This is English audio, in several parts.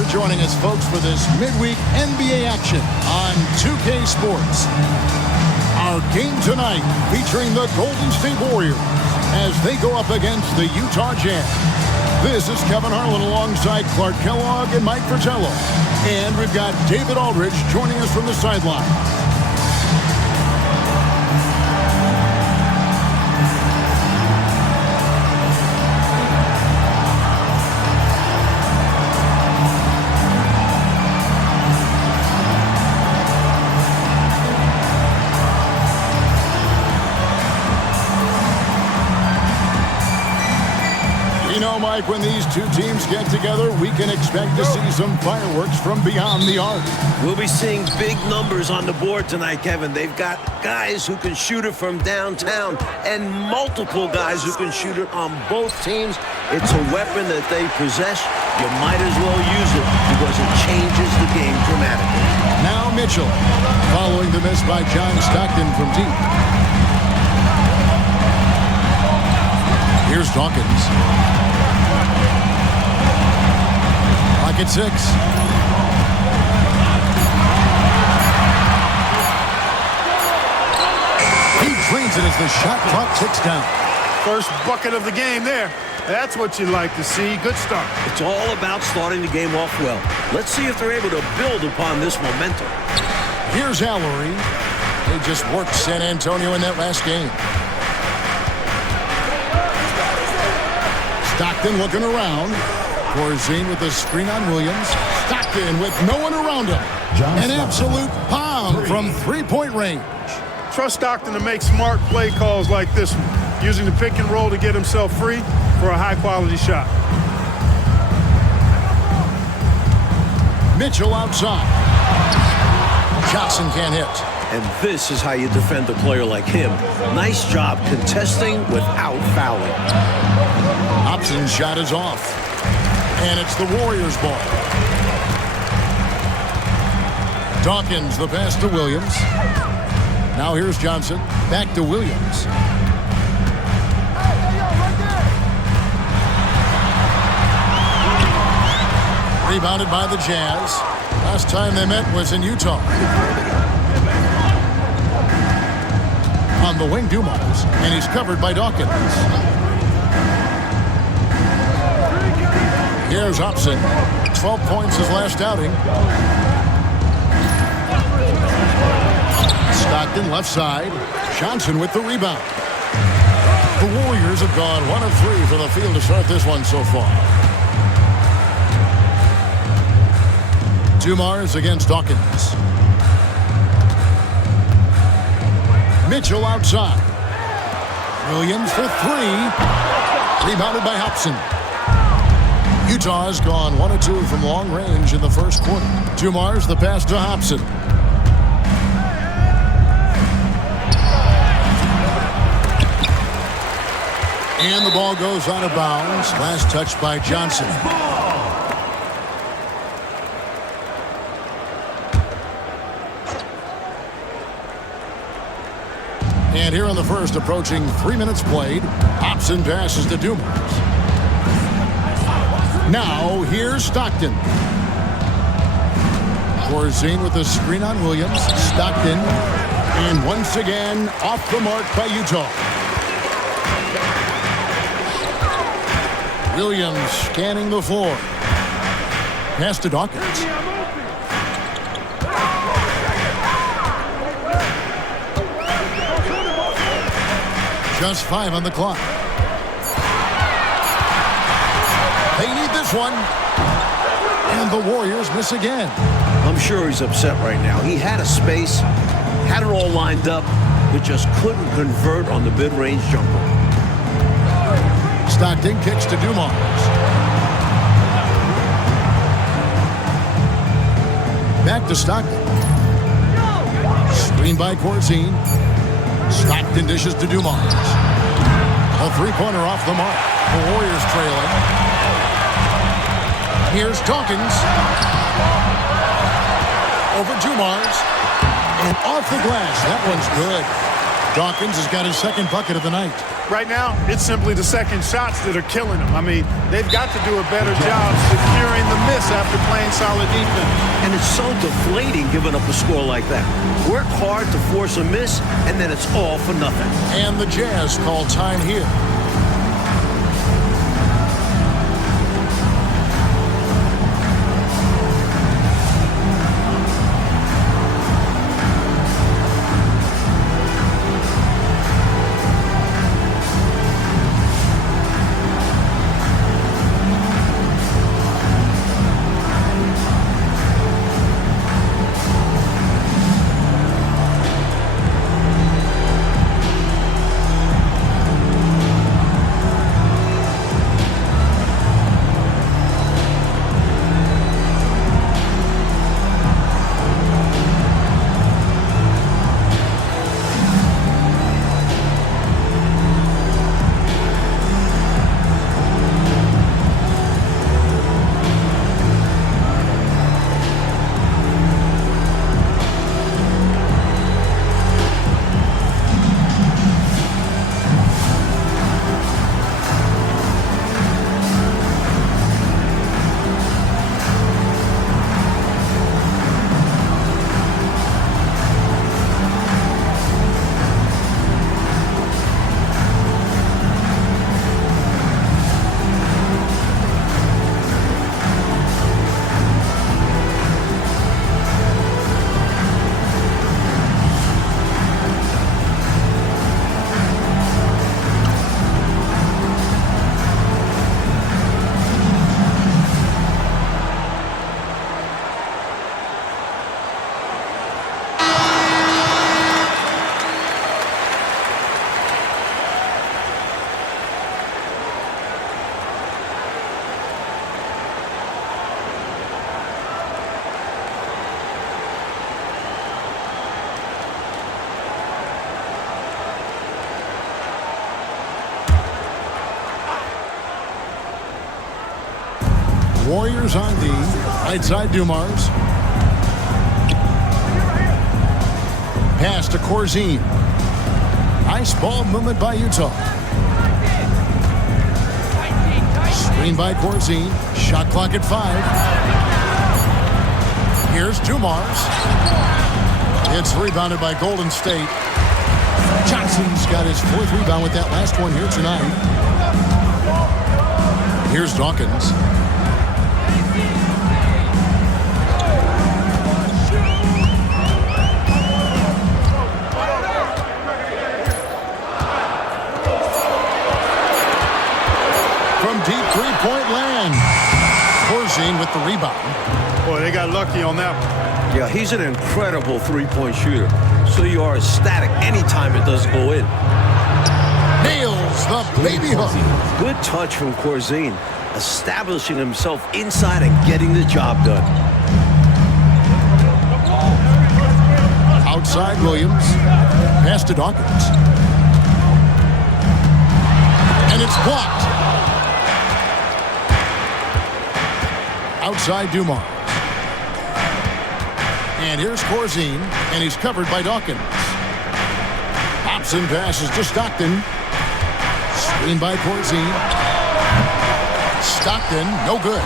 for joining us, folks, for this midweek NBA action on 2K Sports. Our game tonight featuring the Golden State Warriors as they go up against the Utah Jazz. This is Kevin Harlan alongside Clark Kellogg and Mike Fratello. And we've got David Aldridge joining us from the sideline. Mike, when these two teams get together, we can expect to see some fireworks from beyond the arc. We'll be seeing big numbers on the board tonight, Kevin. They've got guys who can shoot it from downtown and multiple guys who can shoot it on both teams. It's a weapon that they possess. You might as well use it because it changes the game dramatically. Now Mitchell, following the miss by John Stockton from deep. Here's Dawkins. At 6. He drains it as the shot clock ticks down. First bucket of the game there. That's what you like to see. Good start. It's all about starting the game off well. Let's see if they're able to build upon this momentum. Here's Allery. They just worked San Antonio in that last game. Stockton looking around. Corzine with the screen on Williams. Stockton with no one around him. An absolute bomb from three-point range. Trust Stockton to make smart play calls like this one, using the pick and roll to get himself free for a high-quality shot. Mitchell outside. Johnson can't hit. And this is how you defend a player like him. Nice job contesting without fouling. Hobson's shot is off. And it's the Warriors' ball. Dawkins, the pass to Williams. Now here's Johnson. Back to Williams. Rebounded by the Jazz. Last time they met was in Utah. On the wing, Dumars. And he's covered by Dawkins. Here's Hobson. 12 points his last outing. Stockton left side. Johnson with the rebound. The Warriors have gone 1 of 3 for the field to start this one so far. Dumars against Dawkins. Mitchell outside. Williams for 3. Rebounded by Hobson. Utah's gone 1 of 2 from long range in the first quarter. Dumars the pass to Hobson. And the ball goes out of bounds. Last touch by Johnson. And here in the first, approaching 3 minutes played, Hobson passes to Dumars. Now, here's Stockton. Corzine with the screen on Williams. Stockton. And once again, off the mark by Utah. Williams scanning the floor. Pass to Dawkins. Just 5 on the clock. They need this one. And the Warriors miss again. I'm sure he's upset right now. He had a space, had it all lined up, but just couldn't convert on the mid-range jumper. Stockton kicks to Dumars. Back to Stockton. Screen by Corzine. Stockton dishes to Dumars. A three-pointer off the mark. The Warriors trailing. Here's Dawkins. Over Dumars. And off the glass. That one's good. Dawkins has got his second bucket of the night. Right now, it's simply the second shots that are killing them. I mean, they've got to do a better job securing the miss after playing solid defense. And it's so deflating giving up a score like that. Work hard to force a miss, and then it's all for nothing. And the Jazz call time here. Warriors on D. Right side, Dumars. Pass to Corzine. Nice ball movement by Utah. Screen by Corzine. Shot clock at 5. Here's Dumars. It's rebounded by Golden State. Johnson's got his 4th rebound with that last one here tonight. Here's Dawkins. Deep three-point land. Corzine with the rebound. Boy, they got lucky on that one. Yeah, he's an incredible three-point shooter. So you are ecstatic anytime it doesn't go in. Nails the baby hook. Good touch from Corzine, establishing himself inside and getting the job done. Outside Williams. Pass to Dawkins. And it's blocked. Outside Dumars. And here's Corzine, and he's covered by Dawkins. Thompson passes to Stockton. Screen by Corzine. Stockton, no good.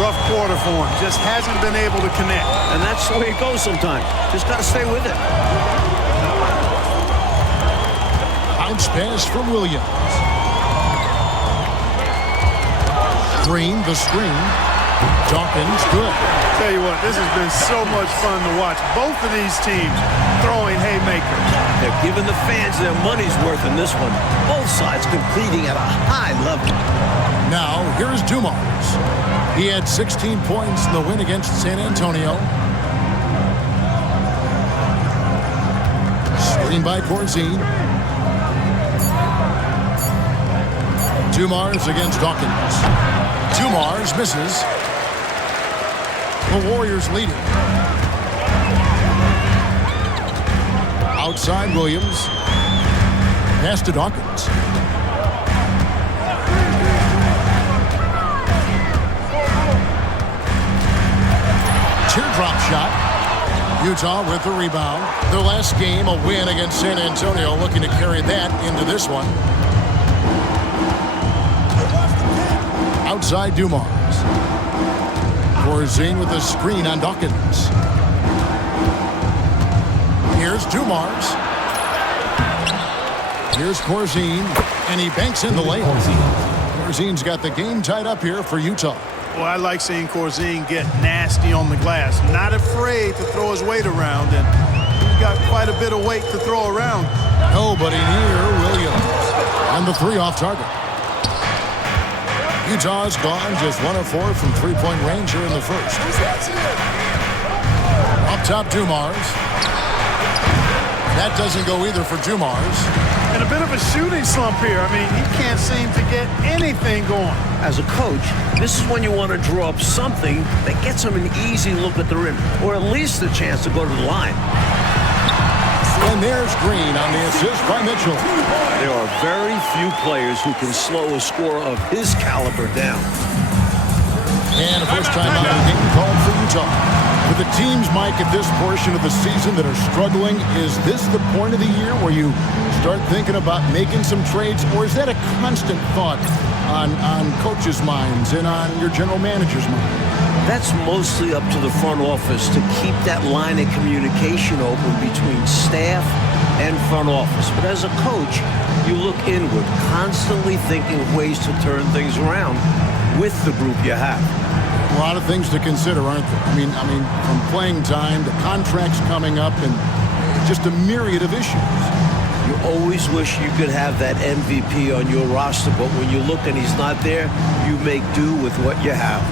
Rough quarter for him. Just hasn't been able to connect. And that's the way it goes sometimes. Just got to stay with it. Bounce pass from Williams. Green, the screen. Dawkins, good. Tell you what, this has been so much fun to watch. Both of these teams throwing haymakers. They're giving the fans their money's worth in this one. Both sides competing at a high level. Now, here's Dumars. He had 16 points in the win against San Antonio. Screen by Corzine. Dumars against Dawkins. Dumars misses. The Warriors leading. Outside Williams. Pass to Dawkins. Teardrop shot. Utah with the rebound. Their last game, a win against San Antonio, looking to carry that into this one. Outside Dumars. Corzine with a screen on Dawkins. Here's Dumars. Here's Corzine, and he banks in the layup. Corzine's got the game tied up here for Utah. Well, I like seeing Corzine get nasty on the glass. Not afraid to throw his weight around, and he's got quite a bit of weight to throw around. Nobody near Williams. And the three off target. Utah's gone just 1 of 4 from three-point range here in the first. Up top, Dumars. That doesn't go either for Dumars. And a bit of a shooting slump here. I mean, he can't seem to get anything going. As a coach, this is when you want to draw up something that gets him an easy look at the rim, or at least a chance to go to the line. And there's Green on the assist by Mitchell. There are very few players who can slow a score of his caliber down. And a first time out of the game called for Utah. With the teams, Mike, at this portion of the season that are struggling, is this the point of the year where you start thinking about making some trades, or is that a constant thought on coaches' minds and on your general manager's mind? That's mostly up to the front office to keep that line of communication open between staff and front office. But as a coach, you look inward, constantly thinking of ways to turn things around with the group you have. A lot of things to consider, aren't there? I mean, from playing time to contracts coming up and just a myriad of issues. You always wish you could have that MVP on your roster, but when you look and he's not there, you make do with what you have.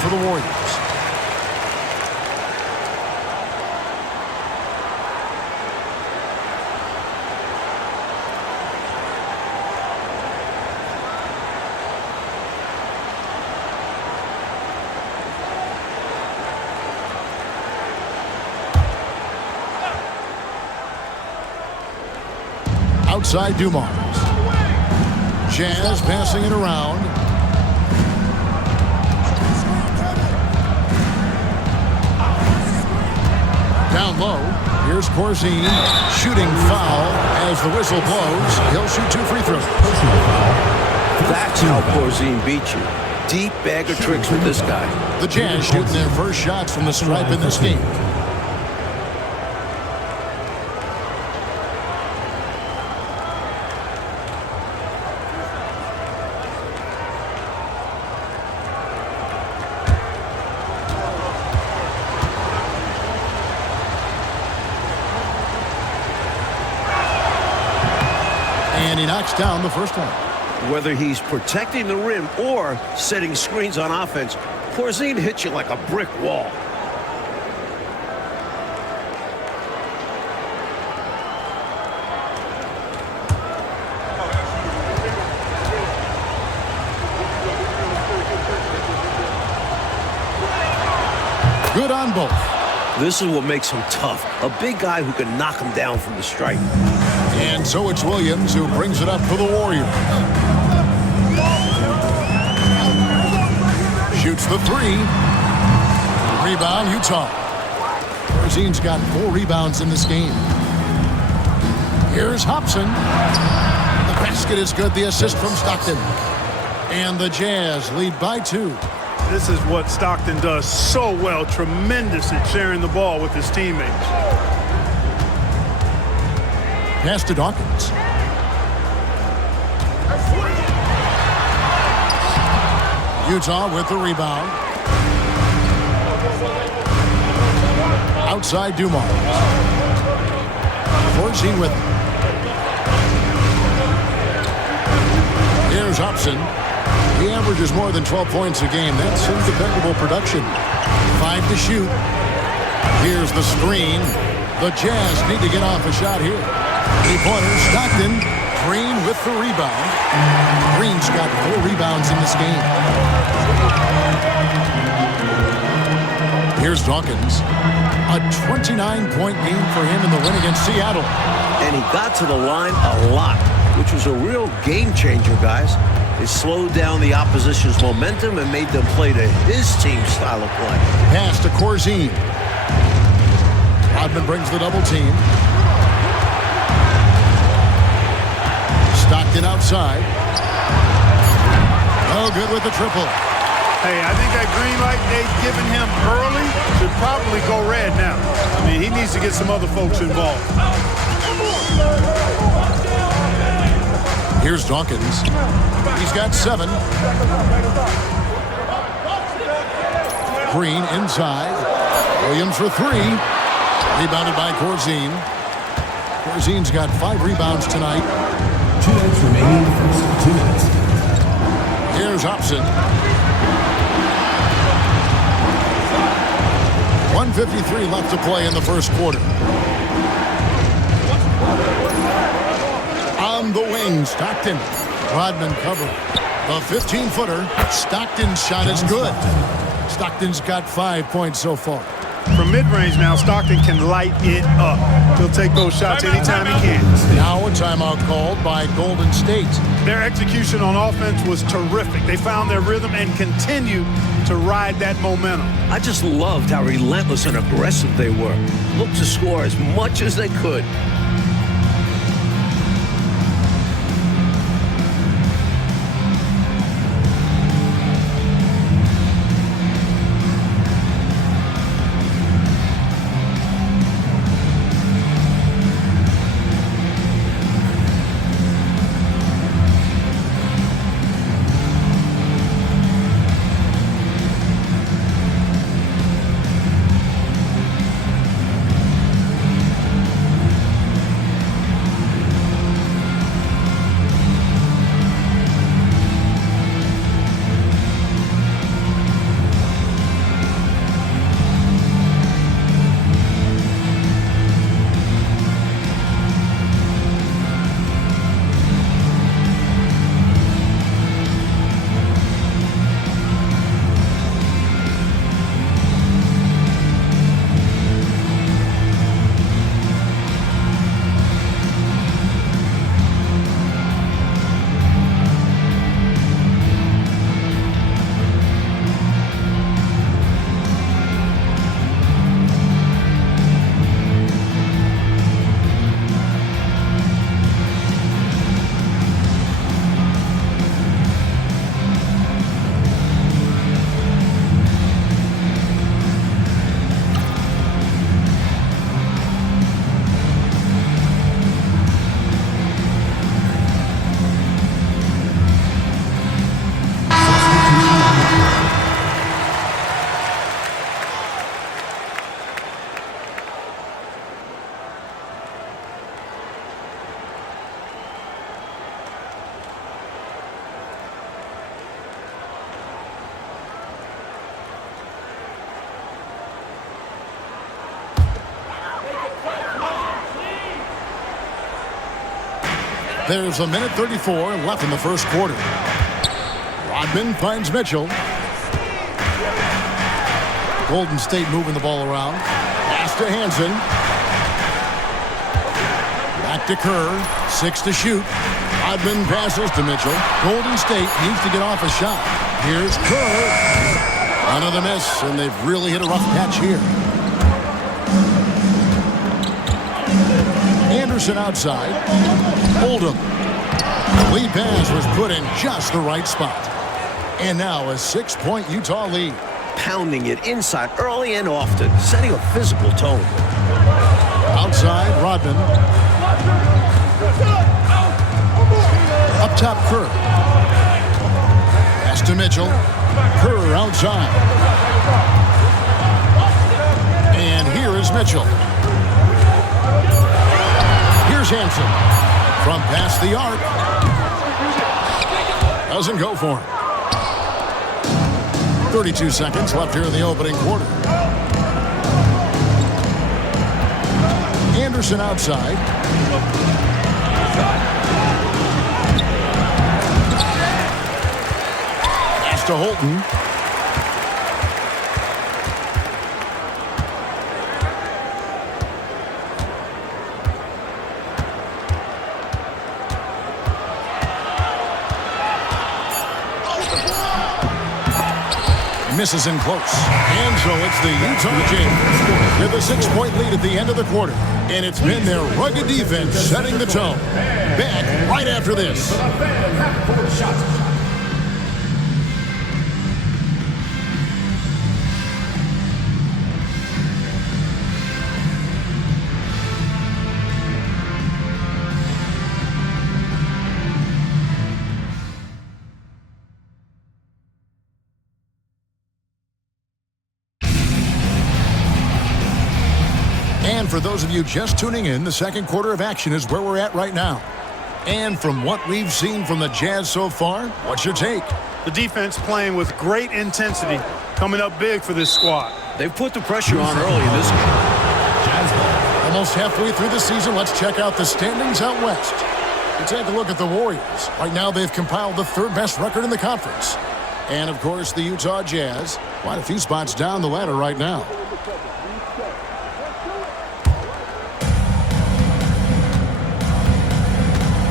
For the Warriors. Outside Dumars. Jazz passing it around. Down low, here's Corzine, shooting foul as the whistle blows. He'll shoot 2 free throws. That's how Corzine beat you. Deep bag of tricks with this guy. The Jazz shooting their first shots from the stripe in this game. And he knocks down the first one. Whether he's protecting the rim or setting screens on offense, Corzine hits you like a brick wall. Good on both. This is what makes him tough. A big guy who can knock him down from the stripe. And so it's Williams who brings it up for the Warriors. Shoots the 3. Rebound, Utah. Corzine's got 4 rebounds in this game. Here's Hobson. The basket is good. The assist from Stockton. And the Jazz lead by 2. This is what Stockton does so well. Tremendous at sharing the ball with his teammates. Pass to Dawkins. Utah with the rebound. Outside Dumars. 14 with him. Here's Hobson. He averages more than 12 points a game. That's some dependable production. 5 to shoot. Here's the screen. The Jazz need to get off a shot here. 3-pointer. Stockton. Green with the rebound. Green's got 4 rebounds in this game. Here's Dawkins. A 29-point game for him in the win against Seattle. And he got to the line a lot, which was a real game changer, guys. It slowed down the opposition's momentum and made them play to his team's style of play. Pass to Corzine. Rodman brings the double team. Stockton outside. Oh, good with the triple. Hey, I think that green light they've given him early should probably go red now. I mean, he needs to get some other folks involved. Here's Dawkins. He's got 7. Green inside. Williams for 3. Rebounded by Corzine. Corzine's got 5 rebounds tonight. 2 minutes remaining in the first. 2 minutes. Here's Hobson. 1:53 left to play in the first quarter. On the wing, Stockton. Rodman cover. The 15-footer. Stockton's shot is good. Stockton's got 5 points so far. From mid-range now, Stockton can light it up. He'll take those shots anytime he can. Now a timeout called by Golden State. Their execution on offense was terrific. They found their rhythm and continue to ride that momentum. I just loved how relentless and aggressive they were. Looked to score as much as they could. There's a minute 34 left in the first quarter. Rodman finds Mitchell. Golden State moving the ball around. Pass to Hansen. Back to Kerr. 6 to shoot. Rodman passes to Mitchell. Golden State needs to get off a shot. Here's Kerr. Another miss, and they've really hit a rough patch here. Anderson outside. Oldham. The lead pass was put in just the right spot. And now a 6-point Utah lead. Pounding it inside early and often, setting a physical tone. Outside, Rodman. Up top, Kerr. Pass to Mitchell. Kerr outside. And here is Mitchell. Here's Hampson. From past the arc. Doesn't go for him. 32 seconds left here in the opening quarter. Anderson outside. Pass to Holton. Misses in close. And so it's the Utah Jazz with a 6-point lead at the end of the quarter. And it's been their rugged defense setting the tone. Back right after this. And for those of you just tuning in, the second quarter of action is where we're at right now. And from what we've seen from the Jazz so far, what's your take? The defense playing with great intensity, coming up big for this squad. They've put the pressure on early in this game. Almost halfway through the season, let's check out the standings out west. We take a look at the Warriors. Right now, they've compiled the third-best record in the conference. And, of course, the Utah Jazz, quite a few spots down the ladder right now.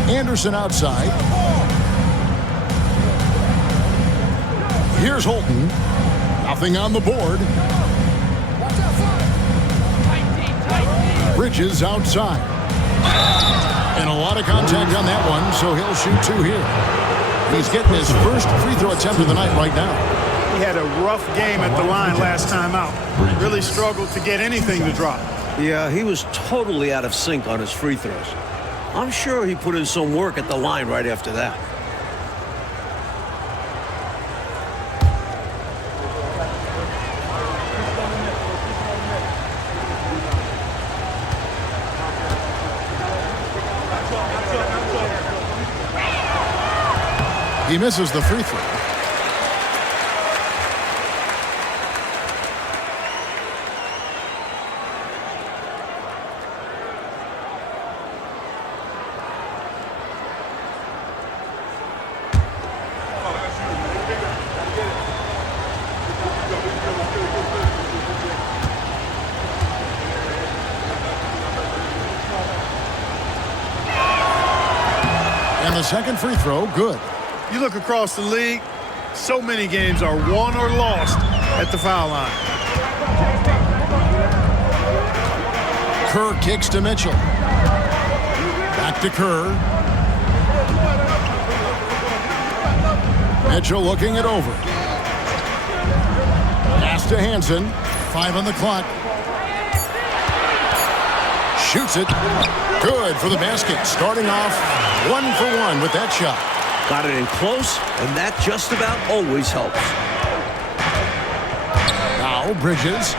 Anderson outside. Here's Holton. Nothing on the board. Bridges outside. And a lot of contact on that one, so he'll shoot two here. He's getting his first free throw attempt of the night right now. He had a rough game at the line last time out. Really struggled to get anything to drop. Yeah, he was totally out of sync on his free throws. I'm sure he put in some work at the line right after that. He misses the free throw. And the second free throw, good. You look across the league, so many games are won or lost at the foul line. Kerr kicks to Mitchell. Back to Kerr. Mitchell looking it over. Pass to Hansen. 5 on the clock. Shoots it. Good for the basket. Starting off 1 for 1 with that shot. Got it in close, and that just about always helps. Now Bridges.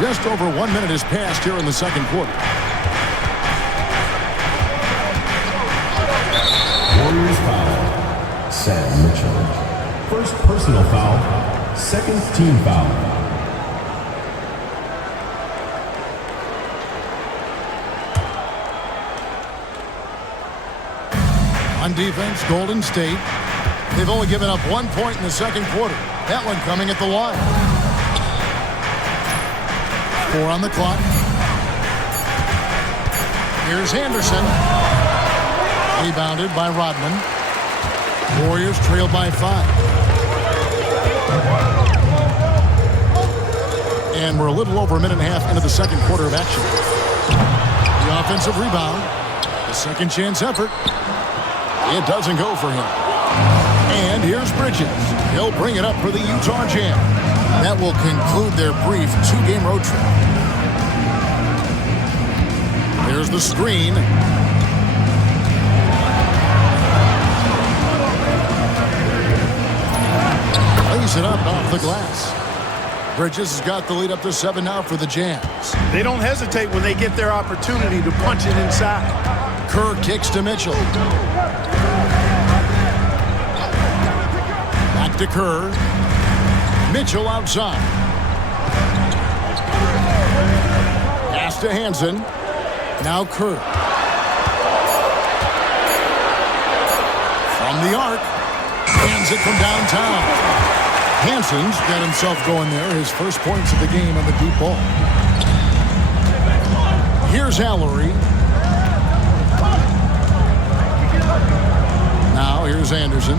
Just over 1 minute has passed here in the second quarter. Warriors foul. Sam Mitchell. First personal foul. Second team foul. On defense, Golden State. They've only given up 1 point in the second quarter. That one coming at the line. 4 on the clock. Here's Anderson. Rebounded by Rodman. Warriors trail by 5. And we're a little over a minute and a half into the second quarter of action. The offensive rebound. A second chance effort. It doesn't go for him. And here's Bridges. He'll bring it up for the Utah Jazz. That will conclude their brief 2-game road trip. There's the screen. Lays it up off the glass. Bridges has got the lead up to 7 now for the Jazz. They don't hesitate when they get their opportunity to punch it inside. Kerr kicks to Mitchell. Back to Kerr. Mitchell outside. Pass to Hansen. Now Kerr. From the arc. Hands it from downtown. Hansen's got himself going there. His first points of the game on the deep ball. Here's Allery. Now here's Anderson.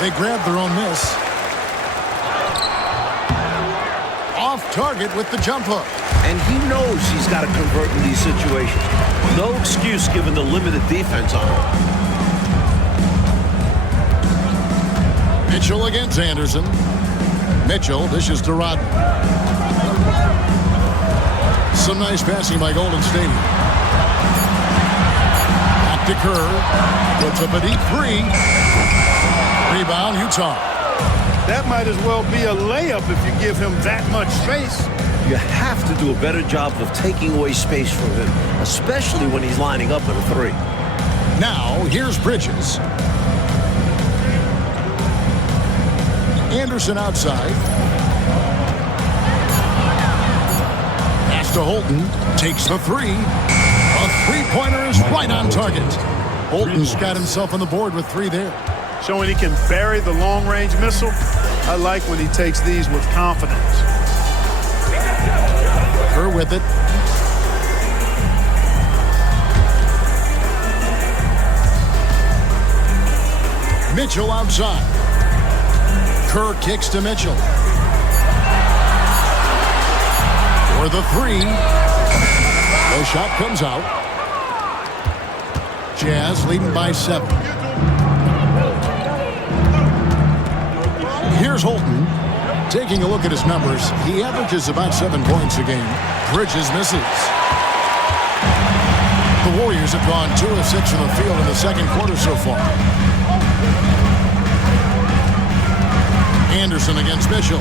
They grab their own miss. Off target with the jump hook. And he knows he's got to convert in these situations. No excuse given the limited defense on him. Mitchell against Anderson. Mitchell dishes to Rodman. Some nice passing by Golden State. Back to Kerr. Puts up a deep 3. Rebound, Utah. That might as well be a layup if you give him that much space. You have to do a better job of taking away space from him, especially when he's lining up at a 3. Now, here's Bridges. Anderson outside. Pass to Holton. Takes the 3. A three-pointer is right on target. Holton's got himself on the board with 3 there. Showing he can bury the long-range missile. I like when he takes these with confidence. Kerr with it. Mitchell outside. Kerr kicks to Mitchell. For the 3. The shot comes out. Jazz leading by 7. Here's Holton. Taking a look at his numbers, he averages about 7 points a game. Bridges misses. The Warriors have gone 2 of 6 from the field in the second quarter so far. Anderson against Mitchell.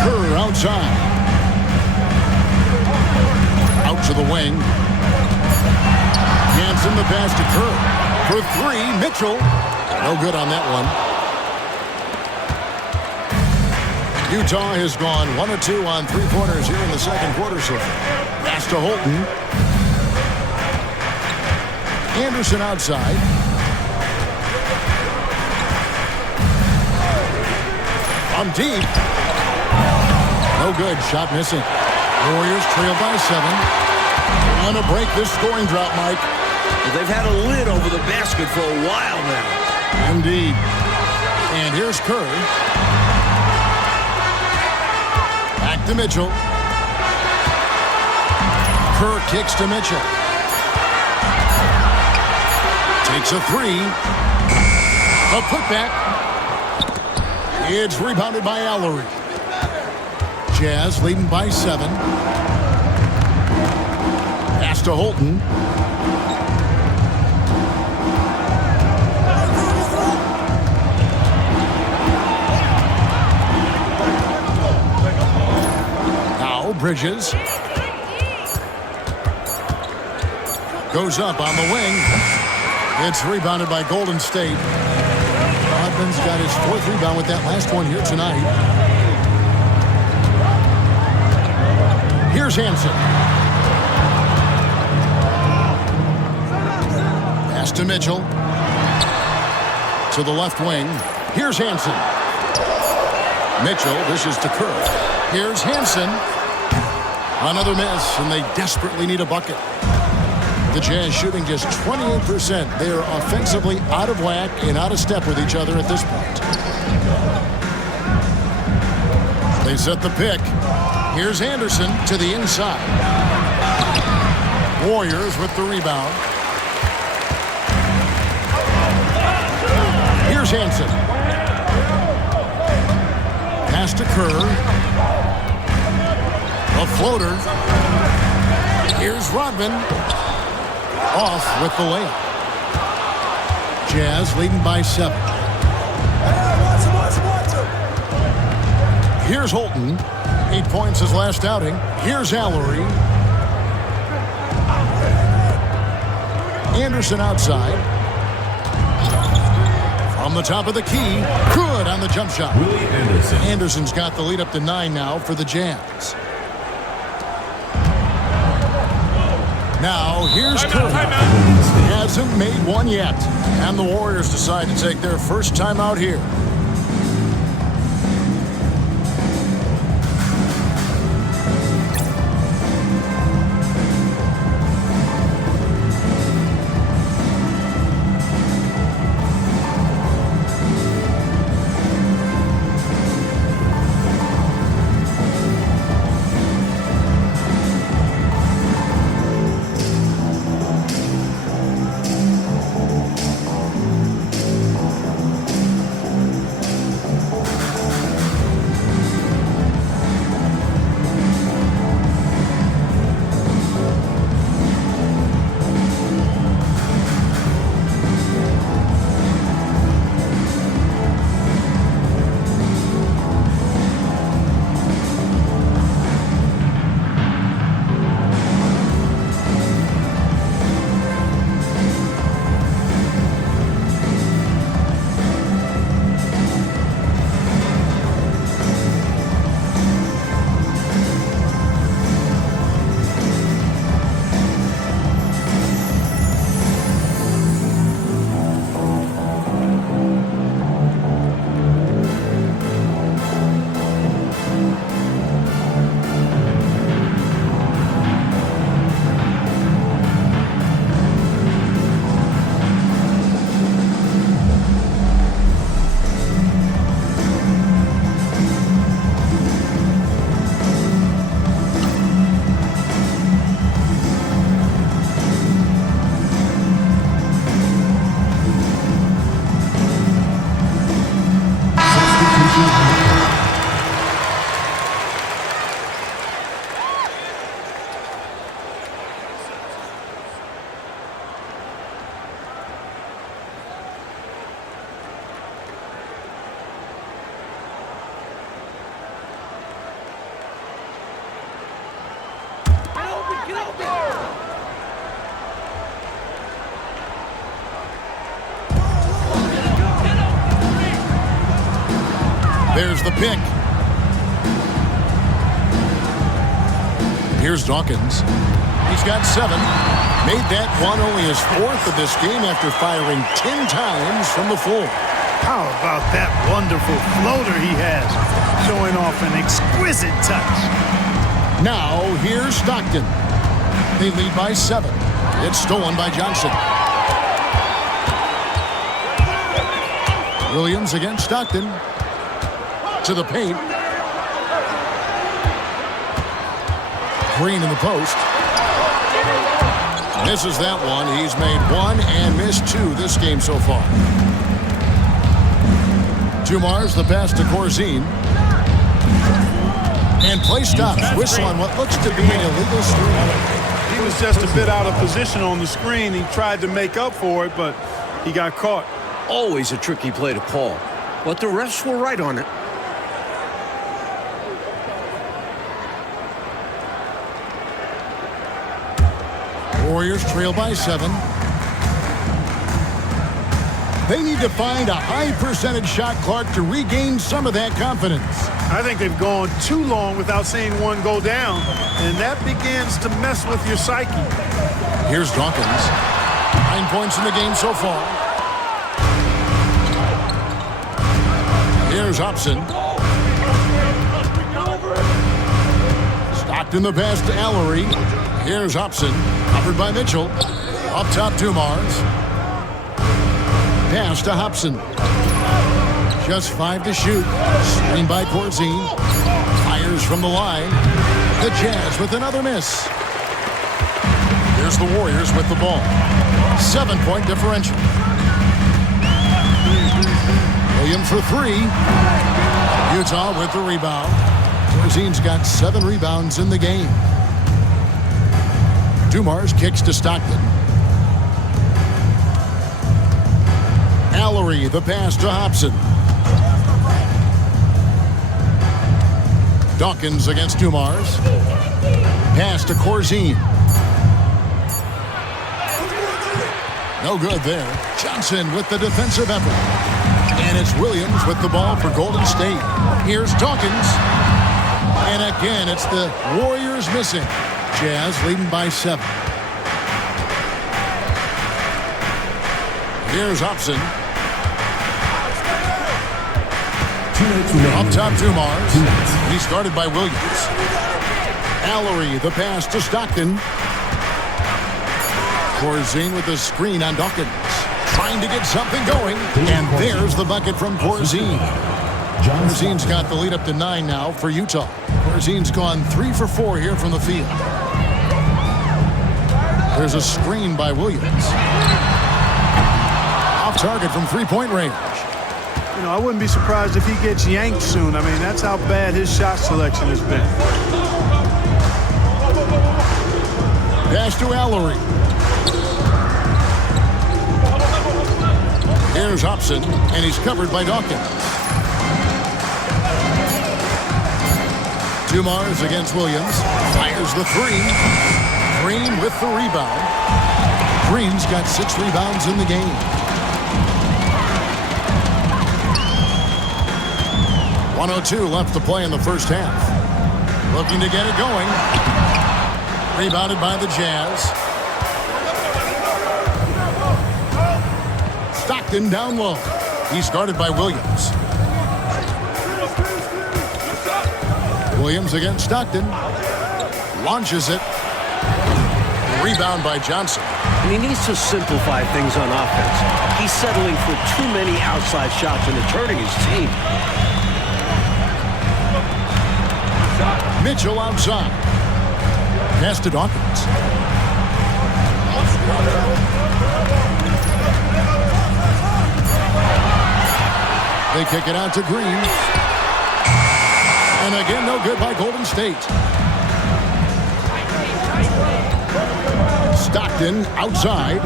Kerr outside. Out to the wing. Hansen the pass to Kerr. For 3, Mitchell. No good on that one. Utah has gone 1 of 2 on 3-pointers here in the second quarter so far. Pass to Holton. Anderson outside. From deep. No good. Shot missing. Warriors trail by 7. On to break this scoring drought, Mike. Well, they've had a lid over the basket for a while now. Indeed. And here's Kerr. Back to Mitchell. Kerr kicks to Mitchell. Takes a 3. A putback. It's rebounded by Allery. Jazz leading by 7. Pass to Holton. Bridges goes up on the wing. It's rebounded by Golden State. Rodman's got his 4th rebound with that last one here tonight. Here's Hansen. Pass to Mitchell. To the left wing. Here's Hansen. Mitchell dishes to Kerr. Here's Hansen. Another miss, and they desperately need a bucket. The Jazz shooting just 28%. They are offensively out of whack and out of step with each other at this point. They set the pick. Here's Anderson to the inside. Warriors with the rebound. Here's Hansen. Pass to Kerr. A floater. Here's Rodman. Off with the layup. Jazz leading by 7. Here's Holton. 8 points his last outing. Here's Allery. Anderson outside. From the top of the key. Good on the jump shot. Willie Anderson. Anderson's got the lead up to 9 now for the Jazz. Now, here's Curry. Hasn't made one yet. And the Warriors decide to take their first time out here. There's the pick. Here's Dawkins. He's got 7. Made that one only his 4th of this game after firing 10 times from the floor. How about that wonderful floater he has, showing off an exquisite touch. Now, here's Stockton. They lead by 7. It's stolen by Johnson. Williams against Stockton. To the paint. Green in the post. Misses that one. He's made 1 and missed 2 this game so far. Dumars the pass to Corzine. And play stops. Whistle on what looks to be an illegal screen. He was just a bit out of position on the screen. He tried to make up for it, but he got caught. Always a tricky play to call, but the refs were right on it. Warriors trail by 7. They need to find a high percentage shot, Clark, to regain some of that confidence. I think they've gone too long without seeing one go down, and that begins to mess with your psyche. Here's Dawkins. 9 points in the game so far. Here's Hobson. Stockton the pass to Allery. Here's Hobson. Covered by Mitchell. Up top, Dumars. Pass to Hobson. Just 5 to shoot. Screen by Corzine. Fires from the line. The Jazz with another miss. Here's the Warriors with the ball. 7-point differential. Williams for 3. Utah with the rebound. Corzine's got 7 rebounds in the game. Dumars kicks to Stockton. Allery, the pass to Hobson. Dawkins against Dumars. Pass to Corzine. No good there. Johnson with the defensive effort. And it's Williams with the ball for Golden State. Here's Dawkins. And again, it's the Warriors missing. Jazz leading by 7. Here's Hobson. Up top, Dumars. He started by Williams. Allery, the pass to Stockton. Corzine with the screen on Dawkins. Trying to get something going. And there's the bucket from Corzine. Corzine's got the lead up to 9 now for Utah. Corzine's gone 3 for 4 here from the field. There's a screen by Williams. Off target from 3-point range. You know, I wouldn't be surprised if he gets yanked soon. I mean, that's how bad his shot selection has been. Pass to Allery. Here's Hobson, and he's covered by Dawkins. Dumars against Williams. Fires the 3. Green with the rebound. Green's got 6 rebounds in the game. 1:02 left to play in the first half. Looking to get it going. Rebounded by the Jazz. Stockton down low. He's guarded by Williams. Williams against Stockton. Launches it. Rebound by Johnson. And he needs to simplify things on offense. He's settling for too many outside shots and it's hurting his team. Mitchell outside. Pass to Dawkins. They kick it out to Green. And again, no good by Golden State. Stockton outside.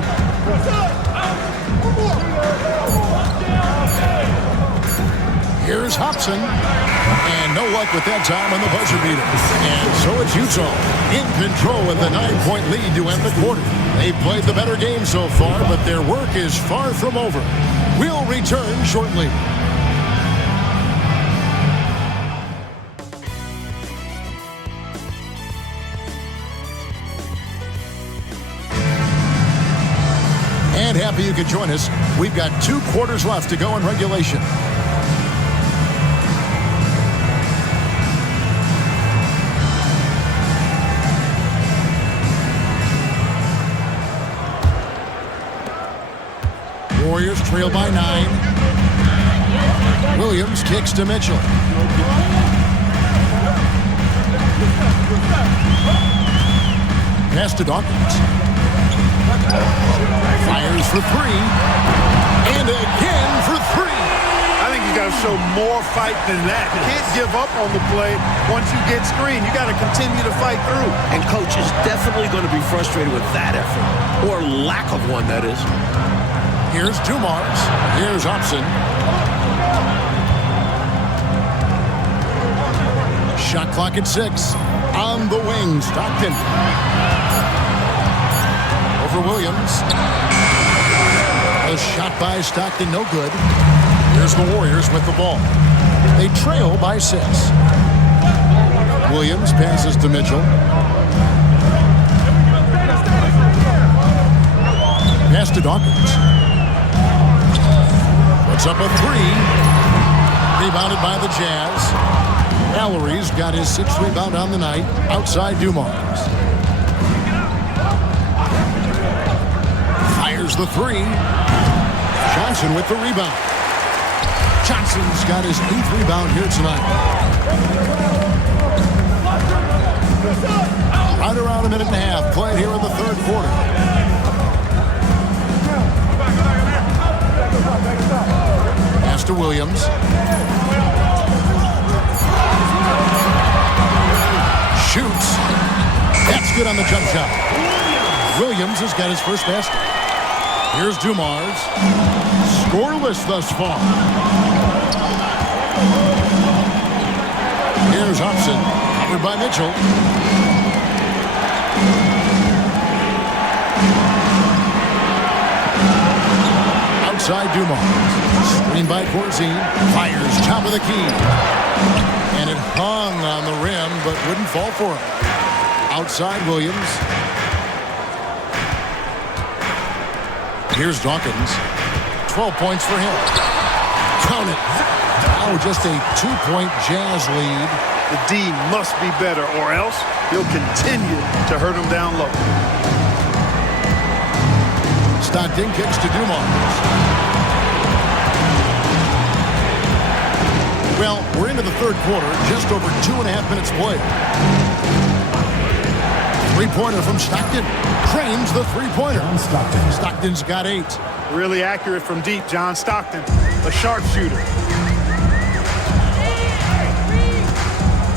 Here's Hobson. And no luck with that time on the buzzer beater. And so it's Utah in control with a 9-point lead to end the quarter. They've played the better game so far, but their work is far from over. We'll return shortly. And happy you could join us. We've got 2 quarters left to go in regulation. Warriors trail by 9. Williams kicks to Mitchell. Pass to Dawkins. Fires for 3. And again for 3. I think you got to show more fight than that. You can't give up on the play once you get screened. You got to continue to fight through. And coach is definitely going to be frustrated with that effort. Or lack of one, that is. Here's Dumars. Here's Hobson. Shot clock at 6. On the wing, Stockton. Over Williams. A shot by Stockton, no good. Here's the Warriors with the ball. They trail by 6. Williams passes to Mitchell. Pass to Dawkins. Puts up a 3. Rebounded by the Jazz. Allery's got his 6th rebound on the night. Outside Dumars. Here's the three. Johnson with the rebound. Johnson's got his 8th rebound here tonight. Right around a minute and a half played here in the third quarter. Pass to Williams. Shoots. That's good on the jump shot. Williams has got his first basket. Here's Dumars. Scoreless thus far. Here's Hobson. Covered by Mitchell. Outside Dumars. Screened by Corzine. Fires top of the key. And it hung on the rim, but wouldn't fall for him. Outside Williams. Here's Dawkins. 12 points for him. Count it. Now just a 2-point Jazz lead. The D must be better, or else he'll continue to hurt him down low. Stockton kicks to Dumars. Well, we're into the third quarter, just over 2.5 minutes played. Three-pointer from Stockton. Cranes the three-pointer. Stockton's got 8. Really accurate from deep, John Stockton, a sharpshooter.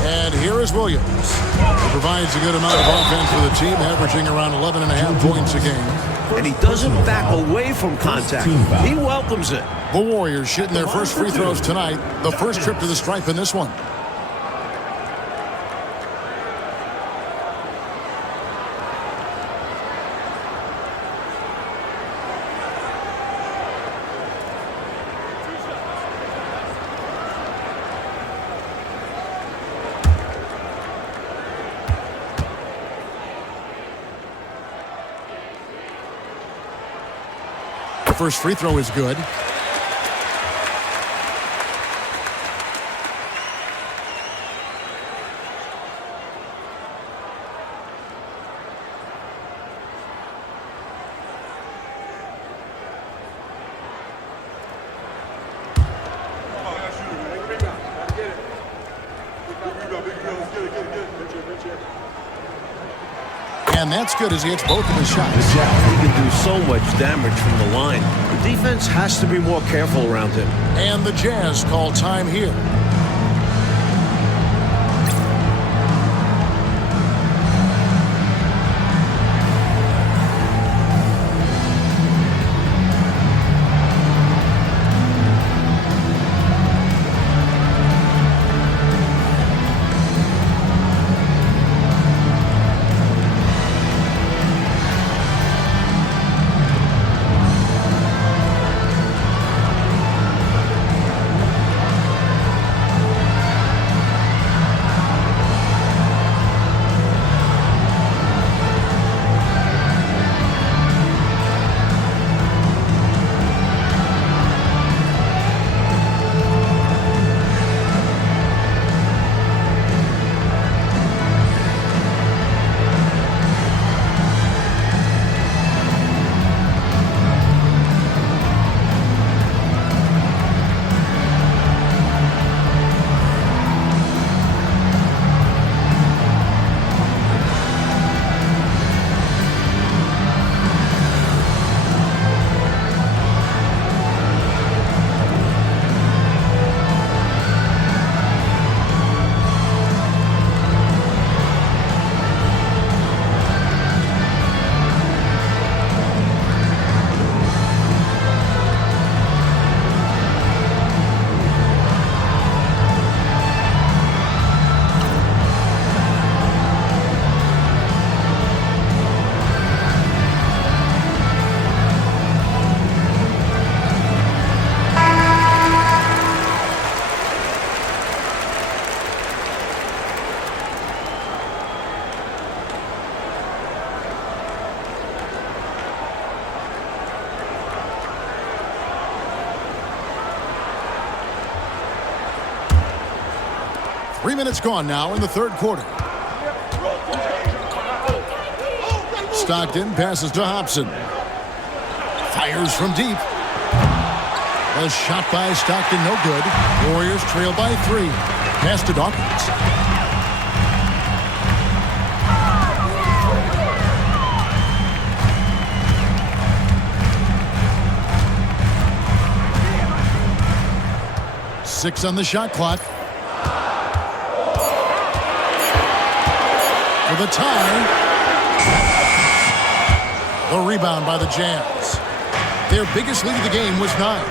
And here is Williams. He provides a good amount of offense for the team, averaging around 11.5 points a game. And he doesn't back away from contact. He welcomes it. The Warriors shooting their first free throws tonight. The first trip to the stripe in this one. First free throw is good. And that's good as he hits both of his shots. He can do so much damage from the line. The defense has to be more careful around him. And the Jazz call time here. Three minutes gone now in the third quarter. Stockton passes to Hobson. Fires from deep. A shot by Stockton, no good. Warriors trail by 3. Pass to Dawkins. Six on the shot clock. For the tie. The rebound by the Jazz. Their biggest lead of the game was 9.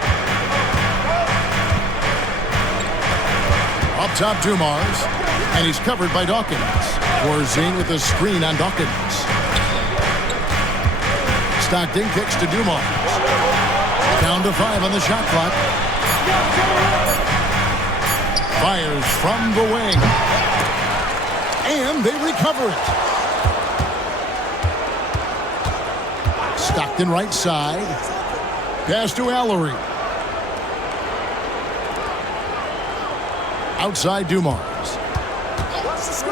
Up top, Dumars. And he's covered by Dawkins. Corzine with a screen on Dawkins. Stockton kicks to Dumars. Down to 5 on the shot clock. Fires from the wing. And they recover it. Stockton right side. Pass to Allery. Outside Dumars.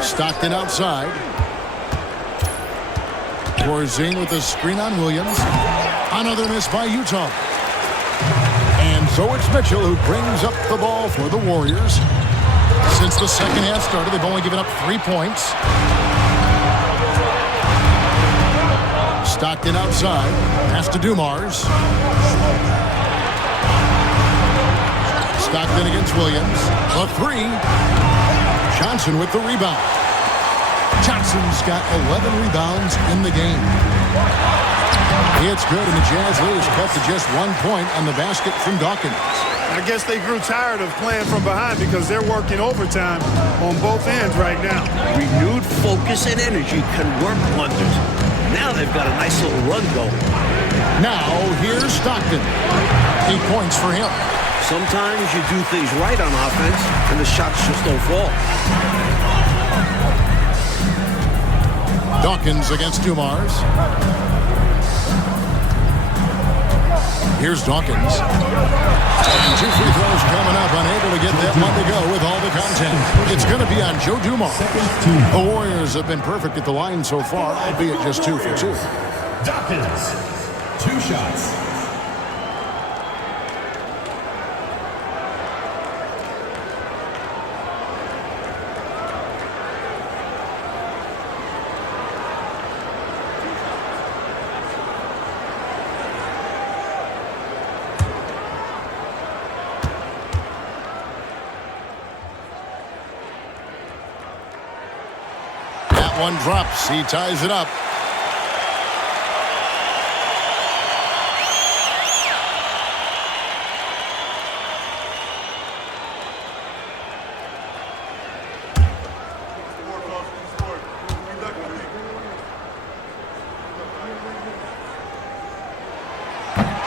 Stockton outside. Corzine with a screen on Williams. Another miss by Utah. And so it's Mitchell who brings up the ball for the Warriors. Since the second half started, they've only given up 3 points. Stockton outside. Pass to Dumars. Stockton against Williams. A 3. Johnson with the rebound. Johnson's got 11 rebounds in the game. It's good, and the Jazz lead is cut to just 1 point on the basket from Dawkins. I guess they grew tired of playing from behind because they're working overtime on both ends right now. Renewed focus and energy can work wonders. Now they've got a nice little run going. Now, here's Stockton. 8 points for him. Sometimes you do things right on offense, and the shots just don't fall. Dawkins against Dumars. Here's Dawkins. And 2 free throws coming up, unable to get that one to go with all the content. It's going to be on Joe Dumars. The Warriors have been perfect at the line so far, albeit just 2 for 2. Dawkins, 2 shots. One drops. He ties it up.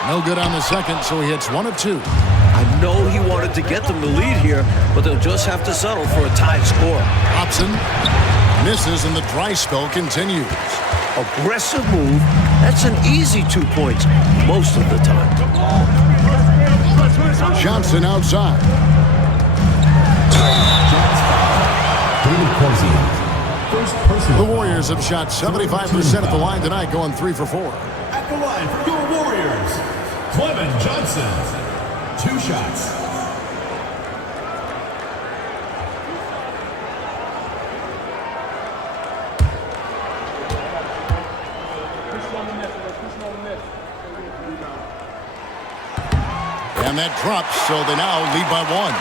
No good on the second, so he hits 1 of 2. I know he wanted to get them the lead here, but they'll just have to settle for a tied score. Hobson misses, and the dry spell continues. Aggressive move. That's an easy 2 points most of the time. Johnson outside. The Warriors have shot 75% at the line tonight, going 3 for 4. At the line for your Warriors, Clement Johnson, 2 shots. And that drops, so they now lead by 1.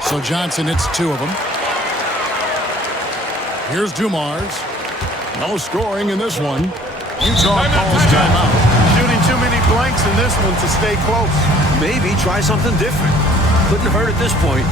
So Johnson hits 2 of them. Here's Dumars. No scoring in this one. Utah calls timeout. Shooting too many blanks in this one to stay close. Maybe try something different. Couldn't hurt at this point.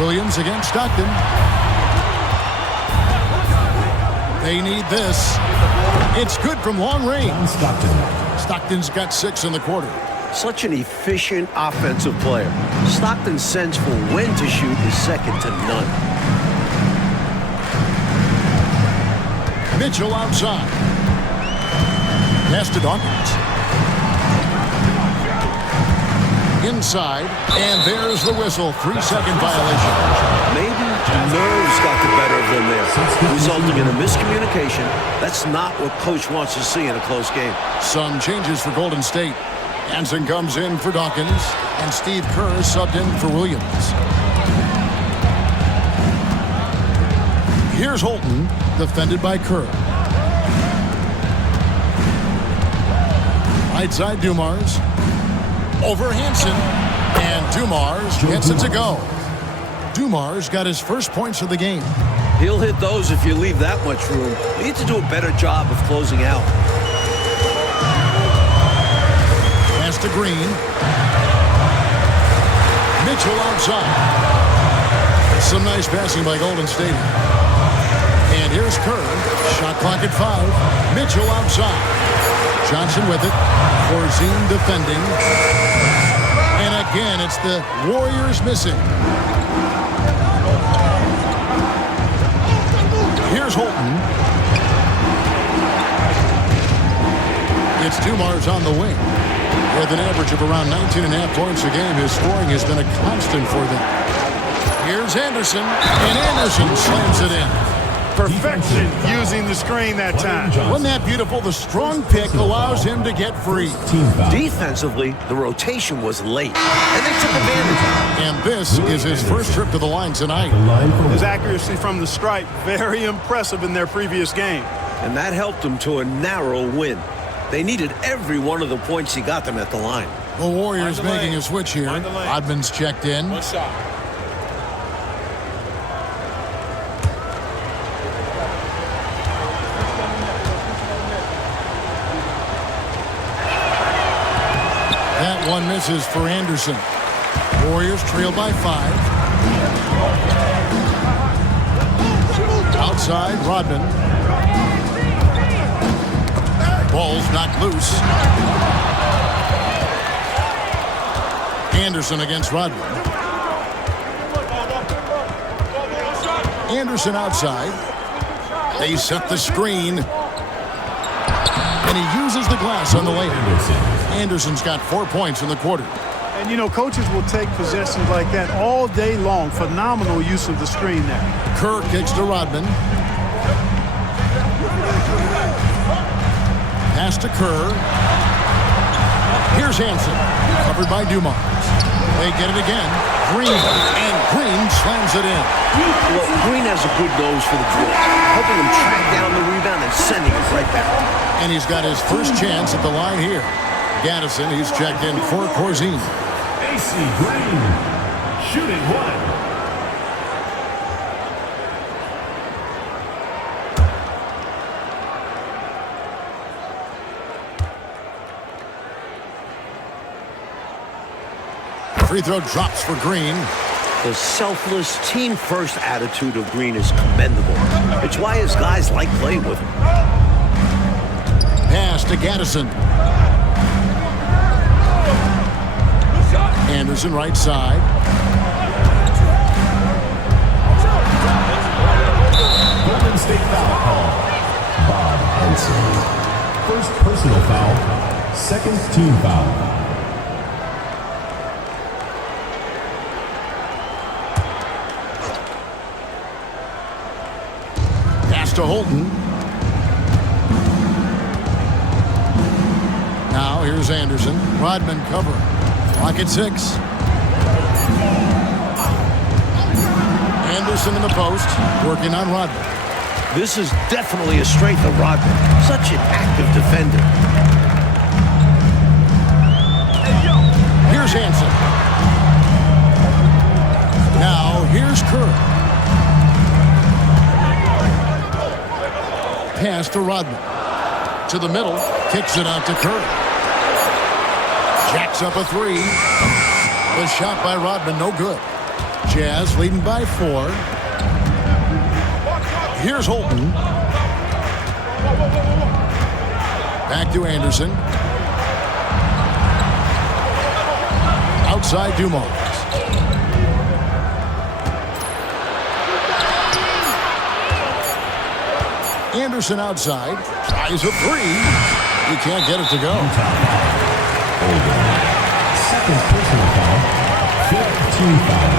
Williams against Stockton. They need this. It's good from long range. Stockton's got 6 in the quarter. Such an efficient offensive player. Stockton's sense for when to shoot is second to none. Mitchell outside. Pass to Dawkins. Inside, and there's the whistle. 3-second violation. Maybe nerves got the better of them there, resulting in a miscommunication. That's not what coach wants to see in a close game. Some changes for Golden State. Hansen comes in for Dawkins, and Steve Kerr subbed in for Williams. Here's Holton, defended by Kerr. Right side, Dumars. Over Hansen, and Dumars gets it to go. Dumars got his first points of the game. He'll hit those if you leave that much room. You need to do a better job of closing out. Pass to Green. Mitchell outside. Some nice passing by Golden State. And here's Kerr. Shot clock at 5. Mitchell outside. Johnson with it. Corzine defending. And again, it's the Warriors missing. Here's Holton. It's Dumars on the wing. With an average of around 19.5 points a game, his scoring has been a constant for them. Here's Anderson, and Anderson slams it in. Perfection using the screen that time. Wasn't that beautiful? The strong pick allows him to get free. Defensively, the rotation was late, and they took advantage. And this is his first trip to the line tonight. His accuracy from the stripe, very impressive in their previous game. And that helped them to a narrow win. They needed every one of the points he got them at the line. The Warriors making a switch here. Rodman's checked in. One shot. That one misses for Anderson. Warriors trail by 5. Outside, Rodman. Ball's knocked loose. Anderson against Rodman. Anderson outside. They set the screen. And he uses the glass on the layup. Anderson's got 4 points in the quarter. And, you know, coaches will take possessions like that all day long. Phenomenal use of the screen there. Kerr kicks to Rodman. Pass to Kerr. Here's Hansen. Covered by Dumars. They get it again. Green. And Green slams it in. Well, Green has a good nose for the drill, helping him track down the rebound and sending it right back. And he's got his first chance at the line here. Gaddison, he's checked in for Corzine. AC Green, shooting 1. Free throw drops for Green. The selfless, team-first attitude of Green is commendable. It's why his guys like playing with him. Pass to Gaddison. Anderson right side. Golden State foul call. Bob Henson. First personal foul. Second team foul. Pass to Holton. Now here's Anderson. Rodman covering. Clock at 6. Anderson in the post, working on Rodman. This is definitely a strength of Rodman. Such an active defender. Here's Hansen. Now here's Kerr. Pass to Rodman. To the middle, kicks it out to Kerr. Jacks up a 3. The shot by Rodman, no good. Jazz leading by 4. Here's Holton. Back to Anderson. Outside Dumars. Anderson outside. Tries a 3. He can't get it to go. Second personal foul. 5th team foul.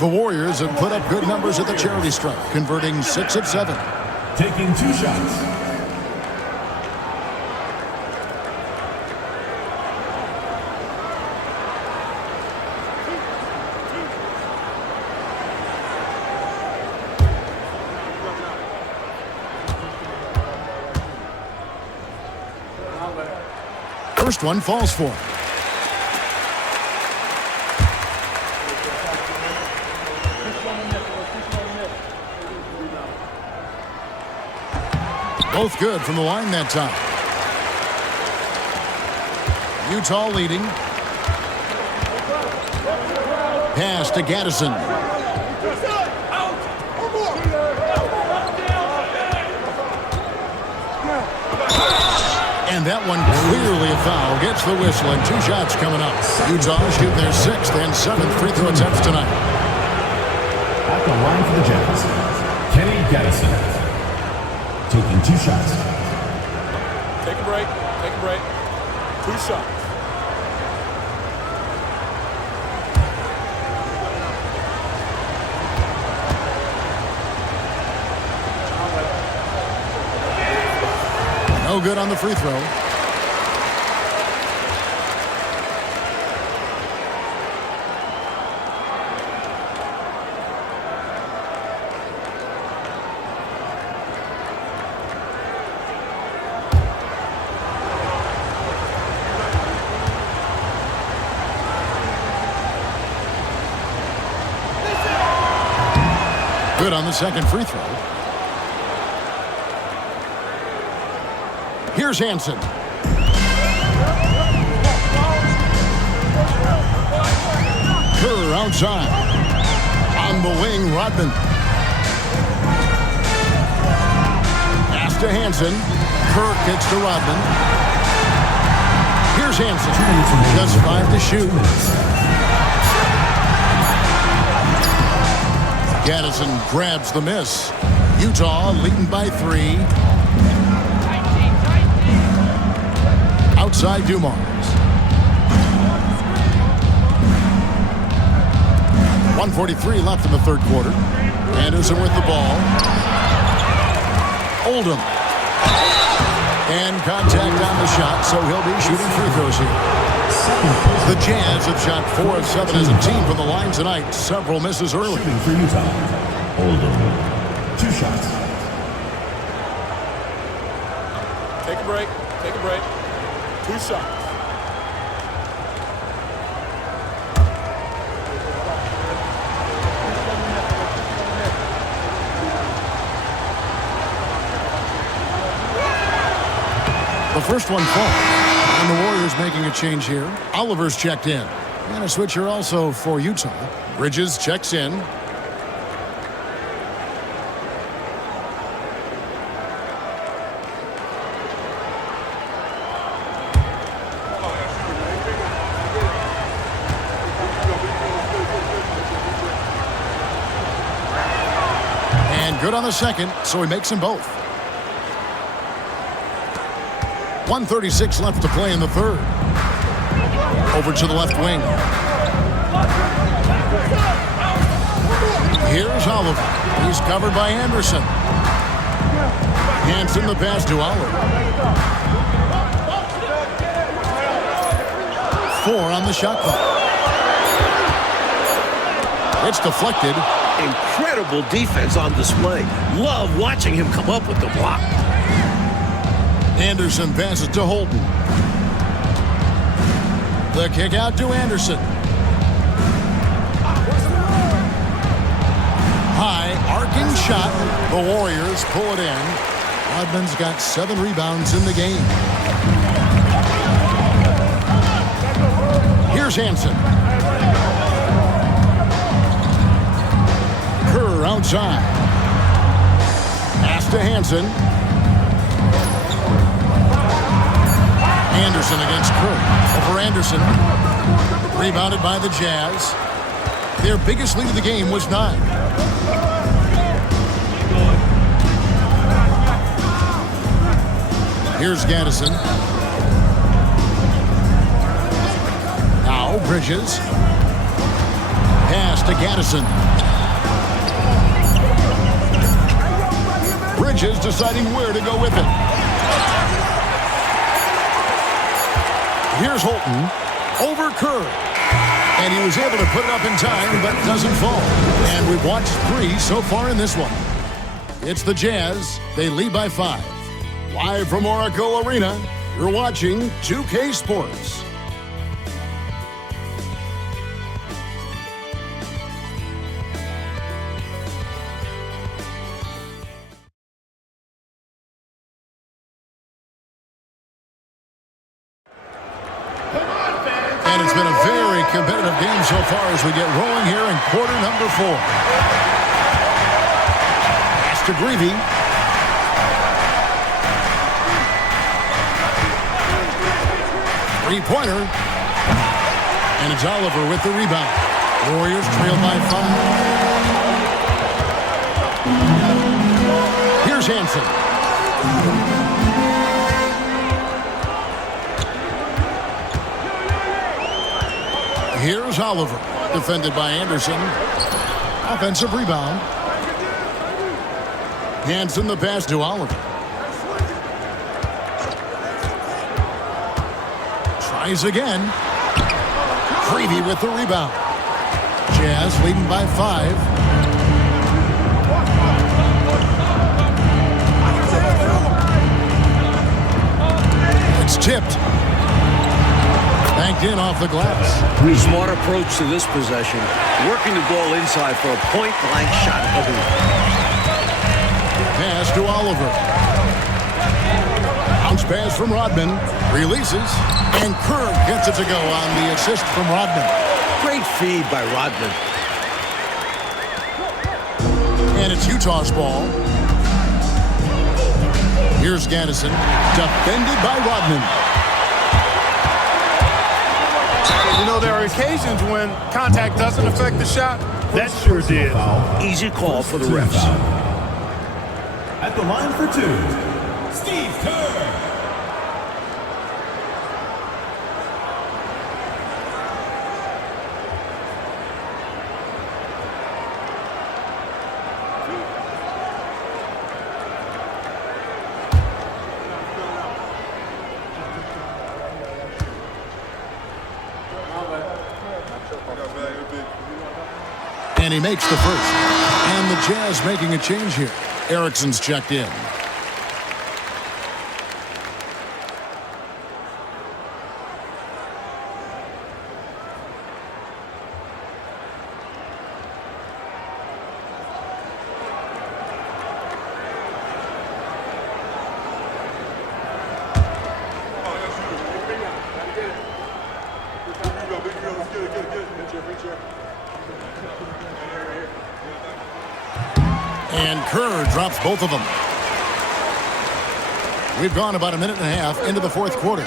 The Warriors have put up good numbers at the charity stripe, converting 6 of 7. Taking 2 shots. First one falls for him. Both good from the line that time. Utah leading. Pass to Gaddison. And that one clearly a foul. Gets the whistle and 2 shots coming up. Utah shooting their 6th and 7th free throw attempts tonight. At the line for the Jazz, Kenny Gaddison. Taking 2 shots. Take a break. Take a break. 2 shots. No good on the free throw. Good on the second free throw. Here's Hansen. Kerr outside. On the wing, Rodman. Pass to Hansen. Kerr kicks to Rodman. Here's Hansen. Just 5 to shoot. Gaddison grabs the miss. Utah leading by 3. Outside Dumars. 1:43 left in the third quarter. Anderson with the ball. Oldham. And contact on the shot, so he'll be shooting free throws here. The Jazz have shot 4 of 7 as a team from the line tonight. Several misses early. Shooting for Utah, Oldham. 2 shots. Take a break. Take a break. 2 shots. The first one falls. And the Warriors making a change here. Oliver's checked in. And a switcher also for Utah. Bridges checks in. And good on the second, so he makes them both. 1:36 left to play in the third. Over to the left wing. Here's Oliver. He's covered by Anderson. Hansen the pass to Oliver. 4 on the shot clock. It's deflected. Incredible defense on display. Love watching him come up with the block. Anderson passes to Holton. The kick out to Anderson. High arcing shot. The Warriors pull it in. Rodman's got 7 rebounds in the game. Here's Hansen. Kerr outside. Pass to Hansen. Anderson against Kerr. Over Anderson. Rebounded by the Jazz. Their biggest lead of the game was 9. Here's Gaddison. Now Bridges. Pass to Gaddison. Bridges deciding where to go with it. Here's Holton. Over Kerr. And he was able to put it up in time, but doesn't fall. And we've watched 3 so far in this one. It's the Jazz. They lead by 5. Live from Oracle Arena, you're watching 2K Sports. And it's been a very competitive game so far as we get rolling here in quarter number 4. Pass to Greavy. Three-pointer. And it's Oliver with the rebound. Warriors trail by 5. Here's Hansen. Here's Oliver, defended by Anderson. Offensive rebound. Hansen the pass to Oliver. Tries again. Creevy with the rebound. Jazz leading by 5. It's tipped. Banked in off the glass. Smart approach to this possession. Working the ball inside for a point-blank shot. Pass to Oliver. Bounce pass from Rodman. Releases. And Kerr gets it to go on the assist from Rodman. Great feed by Rodman. And it's Utah's ball. Here's Gaddison. Defended by Rodman. You know, there are occasions when contact doesn't affect the shot. That sure did. Easy call for the refs. At the line for 2, Steve Kerr. And he makes the first. And the Jazz making a change here. Erickson's checked in. And Kerr drops both of them. We've gone about a minute and a half into the 4th quarter.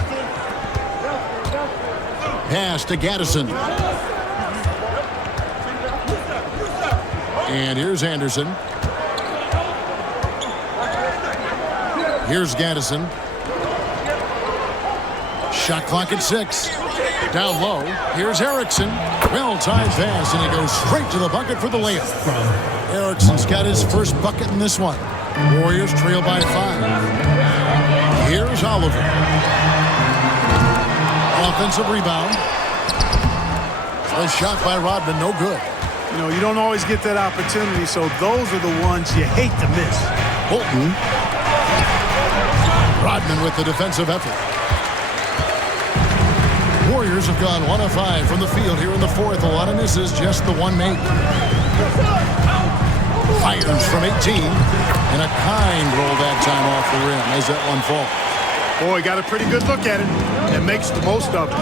Pass to Gaddison. And here's Anderson. Here's Gaddison. Shot clock at 6. Down low. Here's Erickson. Well-timed pass, and he goes straight to the bucket for the layup. Erickson's got his first bucket in this one. Warriors trail by 5. Here's Oliver. Offensive rebound. A shot by Rodman, no good. You know, you don't always get that opportunity, so those are the ones you hate to miss. Holton. Rodman with the defensive effort. Warriors have gone 1 of 5 from the field here in the 4th. A lot of misses, just the one made. Fires from 18. And a kind roll that time off the rim as that one falls. Boy, got a pretty good look at it and makes the most of it.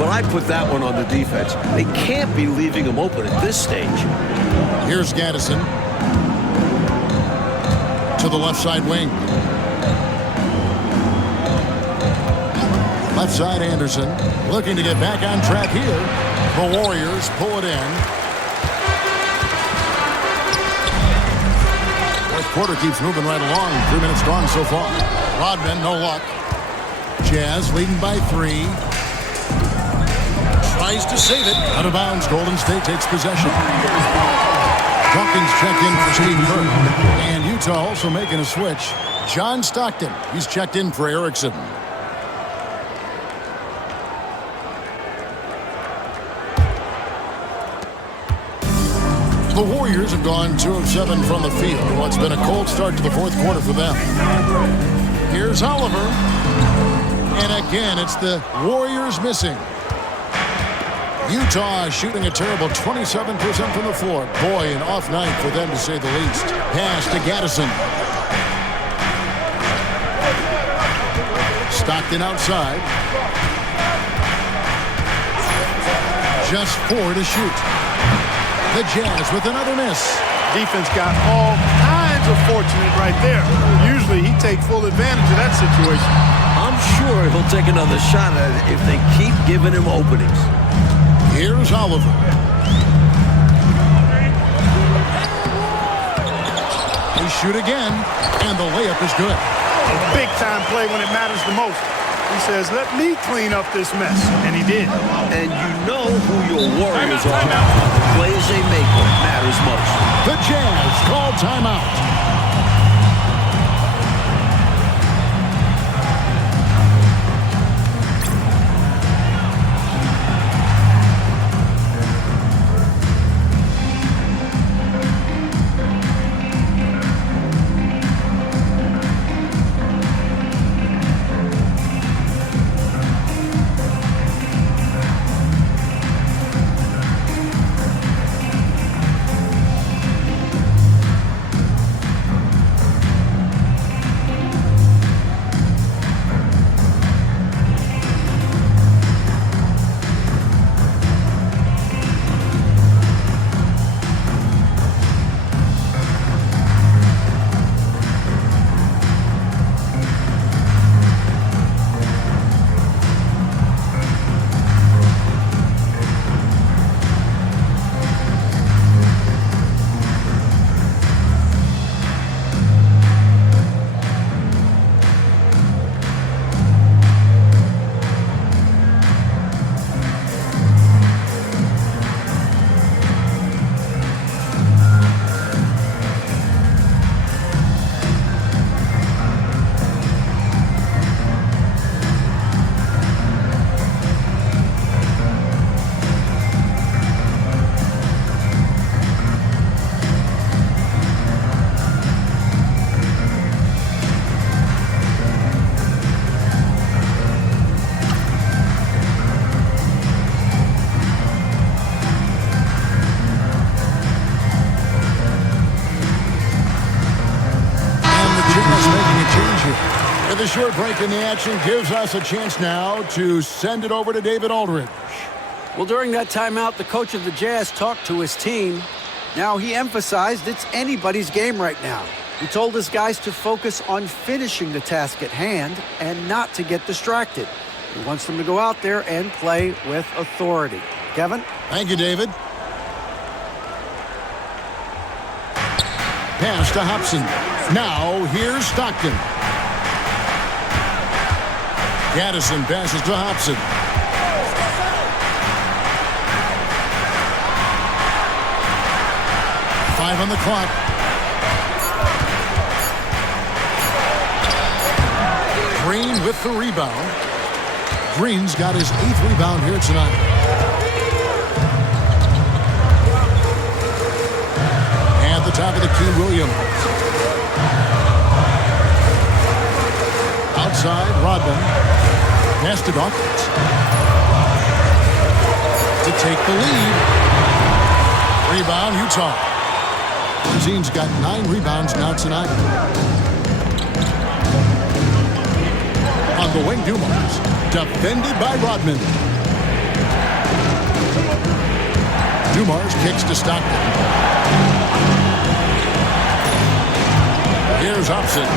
Well, I put that one on the defense. They can't be leaving him open at this stage. Here's Gaddison to the left side wing. Left side Anderson looking to get back on track here. The Warriors pull it in. Fourth quarter keeps moving right along. 3 minutes gone so far. Rodman, no luck. Jazz leading by 3. Tries to save it. Out of bounds. Golden State takes possession. Dawkins checked in for Steve Kerr. And Utah also making a switch. John Stockton. He's checked in for Erickson. The Warriors have gone 2 of 7 from the field in what's been a cold start to the fourth quarter for them. Here's Oliver. And again, it's the Warriors missing. Utah shooting a terrible 27% from the floor. Boy, an off night for them to say the least. Pass to Gaddison. Stockton outside. Just 4 to shoot. The Jazz with another miss. Defense got all kinds of fortunate right there. Usually he takes full advantage of that situation. I'm sure he'll take another shot at it if they keep giving him openings. Here's Oliver. They shoot again, and the layup is good. A big-time play when it matters the most. He says, let me clean up this mess. And he did. And you know who your Warriors are. The plays they make what matters most. The Jazz call timeout. The short break in the action gives us a chance now to send it over to David Aldridge. Well, during that timeout, the coach of the Jazz talked to his team. Now, he emphasized it's anybody's game right now. He told his guys to focus on finishing the task at hand and not to get distracted. He wants them to go out there and play with authority. Kevin? Thank you, David. Pass to Hobson. Now, here's Stockton. Gaddison passes to Hobson. 5 on the clock. Green with the rebound. Green's got his 8th rebound here tonight. At the top of the key, Williams. Outside, Rodman. Pass to Dawkins. To take the lead. Rebound, Utah. Corzine's got 9 rebounds now tonight. On the wing, Dumars. Defended by Rodman. Dumars kicks to Stockton. Here's Hobson.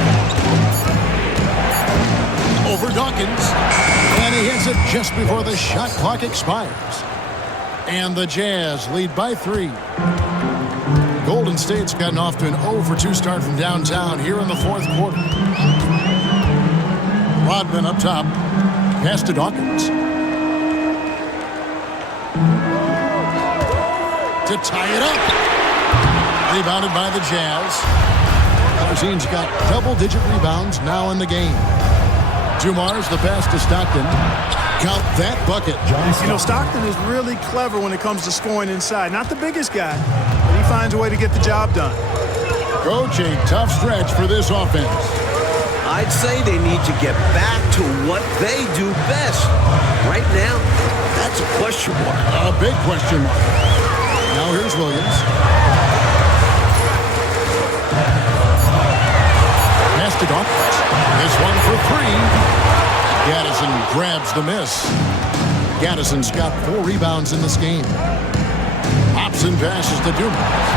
Over Dawkins. And he hits it just before the shot clock expires. And the Jazz lead by 3. Golden State's gotten off to an 0-for-2 start from downtown here in the 4th quarter. Rodman up top. Pass to Dawkins. To tie it up. Rebounded by the Jazz. Corzine's got double-digit rebounds now in the game. Dumars the pass to Stockton. Count that bucket. You know, Stockton is really clever when it comes to scoring inside. Not the biggest guy, but he finds a way to get the job done. Coach, a tough stretch for this offense. I'd say they need to get back to what they do best. Right now, that's a question mark. A big question mark. Now here's Williams. Pass to Dawkins. This one for 3. Gaddison grabs the miss. Gaddison's got 4 rebounds in this game. Hobson passes to Dumars.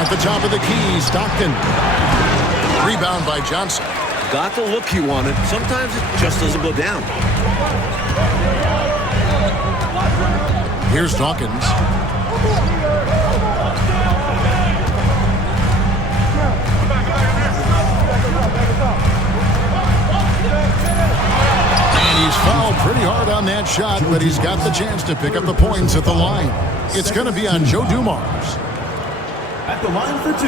At the top of the key, Stockton. Rebound by Johnson. Got the look he wanted. Sometimes it just doesn't go down. Here's Dawkins. And he's fouled pretty hard on that shot, but he's got the chance to pick up the points at the line. It's going to be on Joe Dumars. At the line for 2,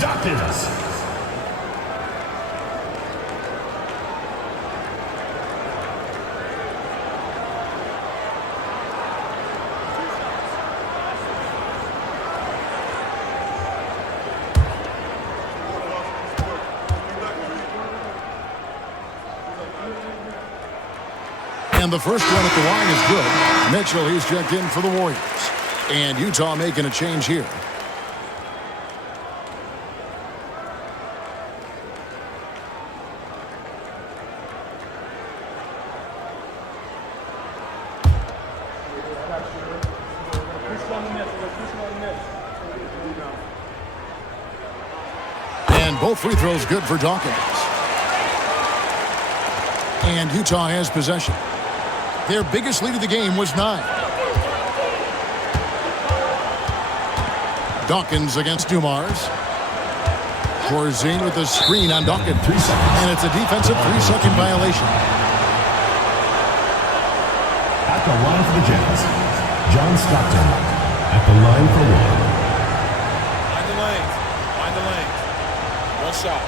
Dawkins. And the first one at the line is good. Mitchell, he's checked in for the Warriors. And Utah making a change here. And both free throws good for Dawkins. And Utah has possession. Their biggest lead of the game was 9. Dawkins against Dumars. Corzine with the screen on Dawkins. And it's a defensive 3-second violation. At the line for the Jazz, John Stockton. At the line for 1. Find the lanes. Find the lanes. One shot.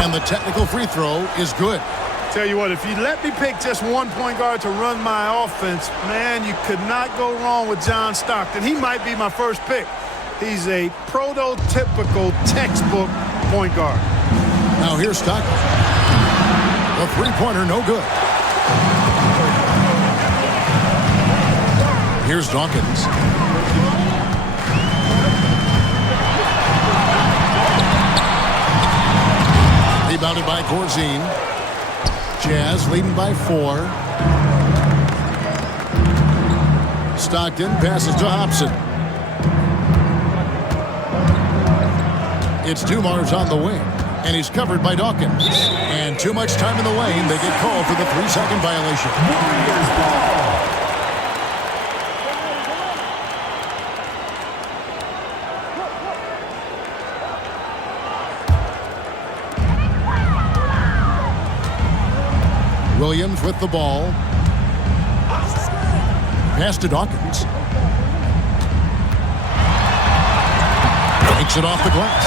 And the technical free throw is good. Tell you what, if you let me pick just one point guard to run my offense, man, you could not go wrong with John Stockton. He might be my first pick. He's a prototypical textbook point guard. Now here's Stockton. The three-pointer, no good. Here's Dawkins. Rebounded by Corzine. Jazz leading by 4. Stockton passes to Hobson. It's Dumars on the wing, and he's covered by Dawkins. And too much time in the lane. They get called for the 3-second violation. Warriors ball. Williams with the ball. Pass to Dawkins. Takes it off the glass.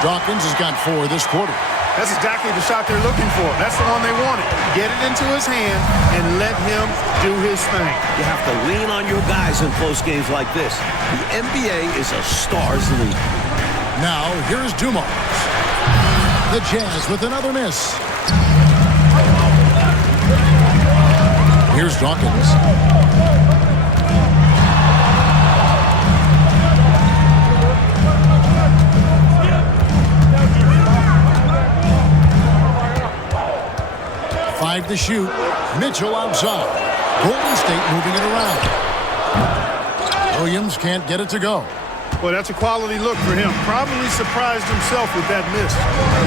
Dawkins has got 4 this quarter. That's exactly the shot they're looking for. That's the one they wanted. Get it into his hand and let him do his thing. You have to lean on your guys in close games like this. The NBA is a stars league. Now, here's Dumars. The Jazz with another miss. Here's Dawkins. Five to shoot. Mitchell outside. Golden State moving it around. Williams can't get it to go. Well, that's a quality look for him. Probably surprised himself with that miss.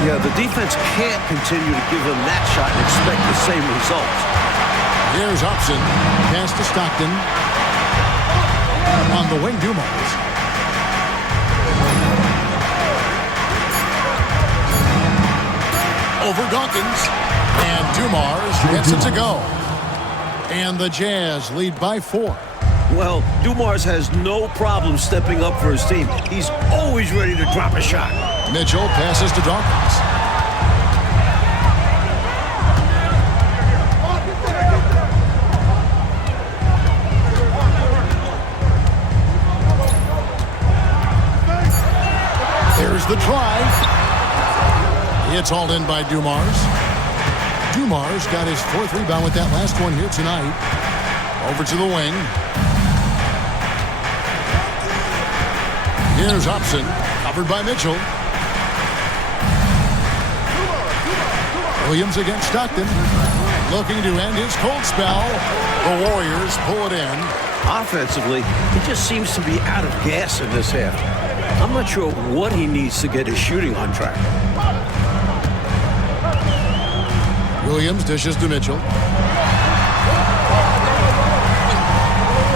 Yeah, the defense can't continue to give him that shot and expect the same results. Here's Upson. Pass to Stockton. On the wing, Dumars. Over Dawkins. And Dumars gets it to go. And the Jazz lead by 4. Well, Dumars has no problem stepping up for his team. He's always ready to drop a shot. Mitchell passes to Dawkins. There's the try. It's hauled in by Dumars. Dumars got his 4th rebound with that last one here tonight. Over to the wing. Here's Upson, covered by Mitchell. Williams against Stockton. Looking to end his cold spell. The Warriors pull it in. Offensively, he just seems to be out of gas in this half. I'm not sure what he needs to get his shooting on track. Williams dishes to Mitchell.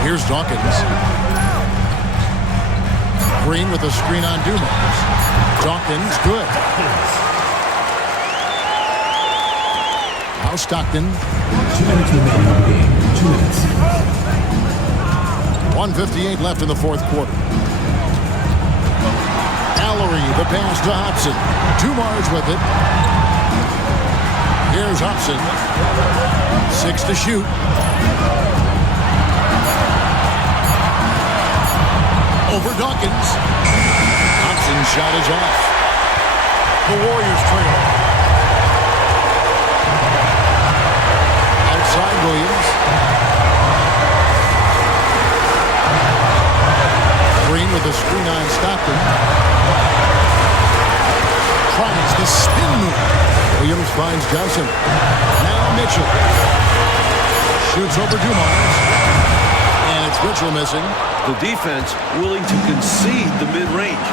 Here's Dawkins. Green with a screen on Dumars. Dawkins, good. Now Stockton. 2 minutes remaining in the game. 2 minutes. 1:58 left in the 4th quarter. Allery, the pass to Hobson. Dumars with it. Here's Hobson. 6 to shoot. Over Dawkins. Hobson's shot is off. The Warriors trail. Outside Williams. Green with a screen on Stockton. Tries the spin move. Williams finds Johnson. Now Mitchell. Shoots over Dumars. And it's Mitchell missing. The defense willing to concede the mid-range.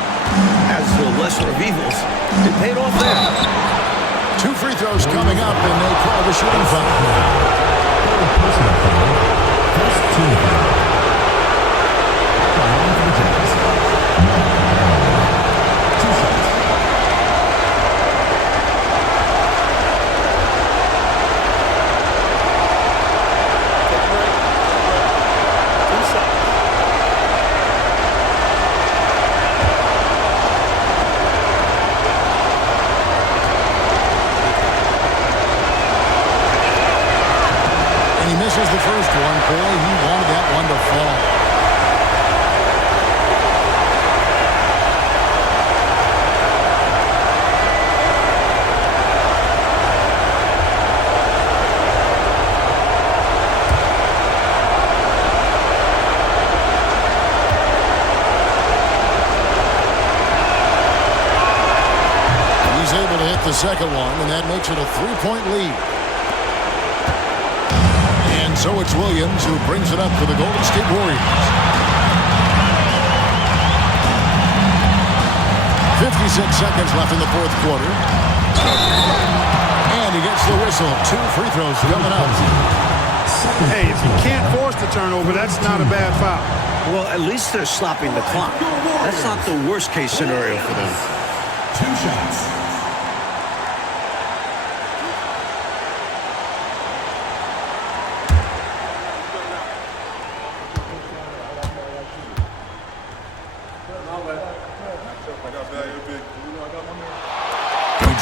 As the lesser of evils, it paid off there. 2 free throws coming up, and they call the shooting foul. Personal foul. First team foul. Foul for the Jazz. 2 shots. Misses the first one. Boy, he wanted that one to fall. He's able to hit the second one, and that makes it a 3-point lead. So it's Williams who brings it up for the Golden State Warriors. 56 seconds left in the 4th quarter. And he gets the whistle. 2 free throws coming up. Hey, if you can't force the turnover, that's not a bad foul. Well, at least they're stopping the clock. That's not the worst-case scenario for them. 2 shots.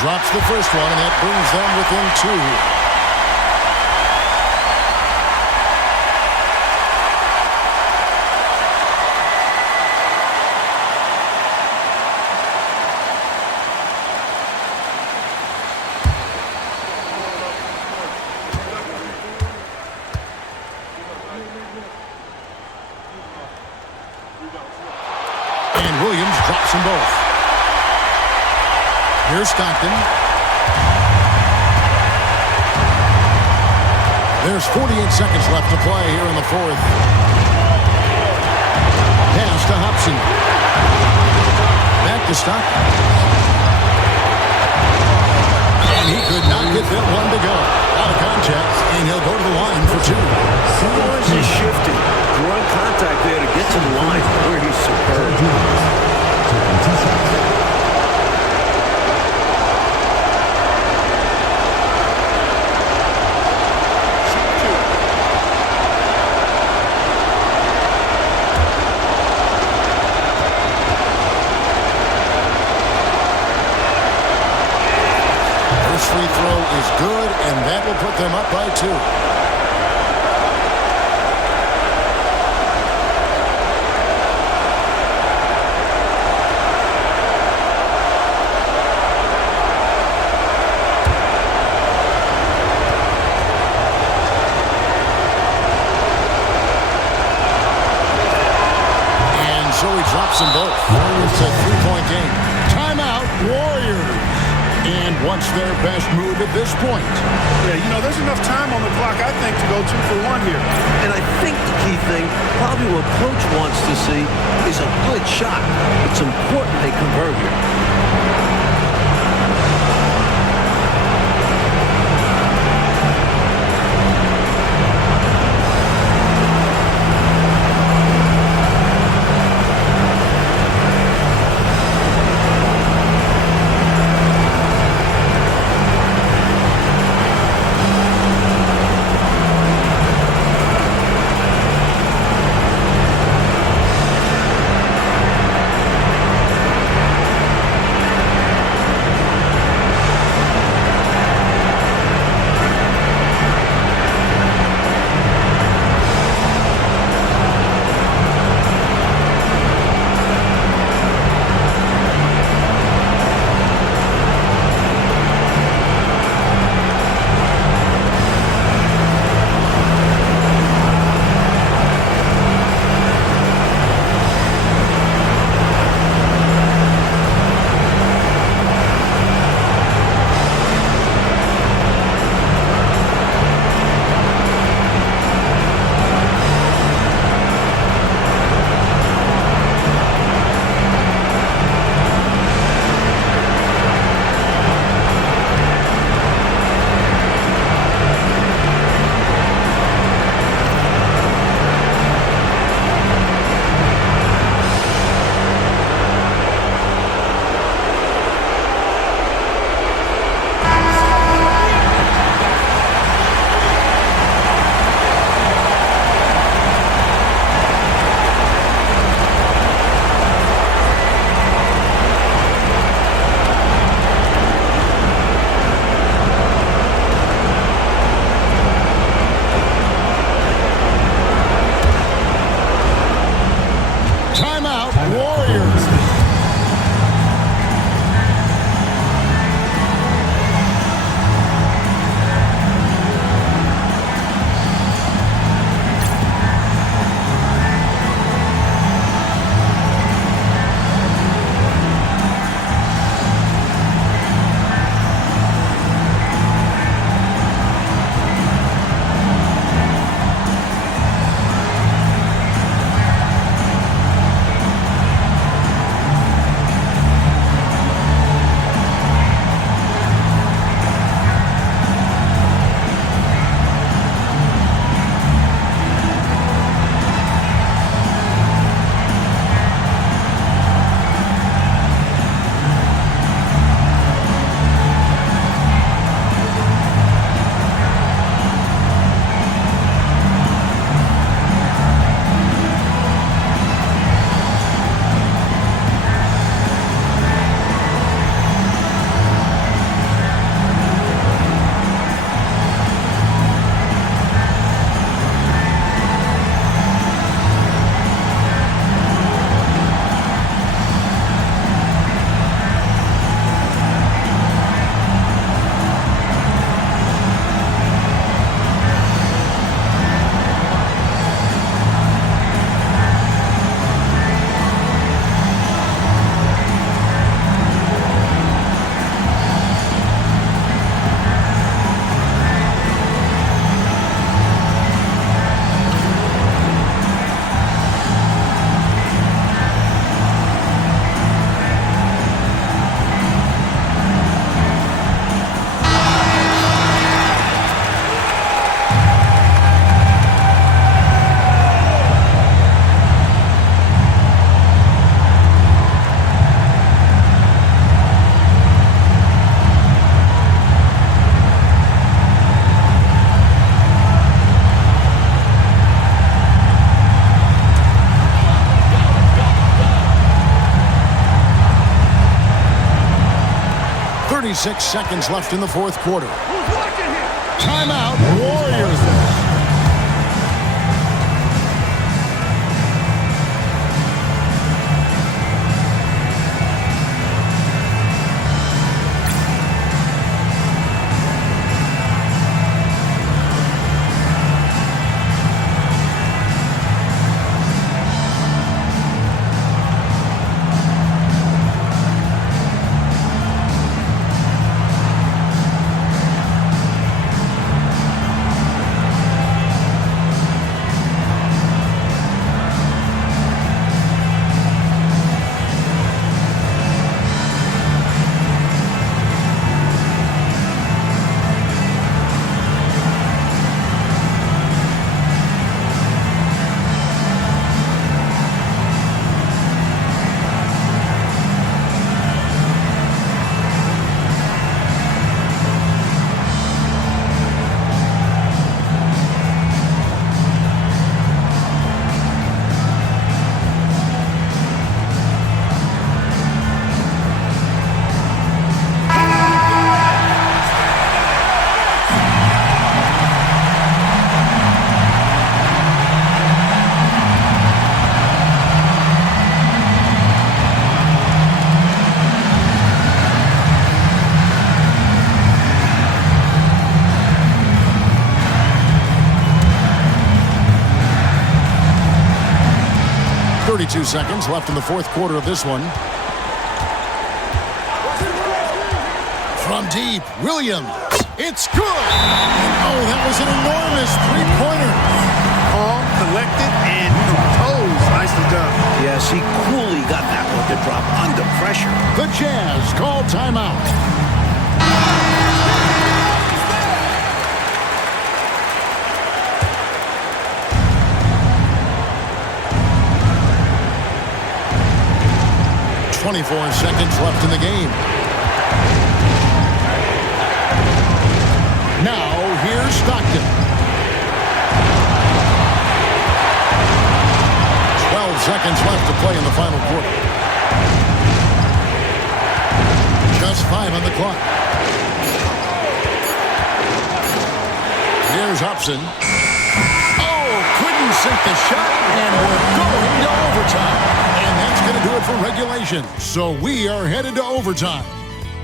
Drops the first one, and that brings them within 2. Williams drops them both. Here's Stockton. There's 48 seconds left to play here in the fourth. Pass to Hobson. Back to Stockton. And he could not get that one to go. Out of contact, and he'll go to the line for two. Boys is shifting. Drawing contact there to get to the line where he's superb. Taking 2 shots. Free throw is good, and that will put them up by 2. And so he drops them both. It's a 3-point game. Timeout, Warriors. And what's their best move at this point? Yeah, you know, there's enough time on the clock, I think, to go 2 for 1 here. And I think the key thing, probably what Coach wants to see, is a good shot. It's important they convert here. 26 seconds left in the fourth quarter. Timeout, Warriors. Seconds left in the fourth quarter of this one. From deep, Williams. It's good. Oh, that was an enormous three-pointer. Calm, collected, and composed. Nicely done. Yes, he coolly got that one to drop under pressure. The Jazz call timeout. 24 seconds left in the game. Now, here's Stockton. 12 seconds left to play in the final quarter. Just 5 on the clock. Here's Hobson. Oh, couldn't sink the shot, and we're going to overtime. And that's going to do it for regulation. So we are headed to overtime.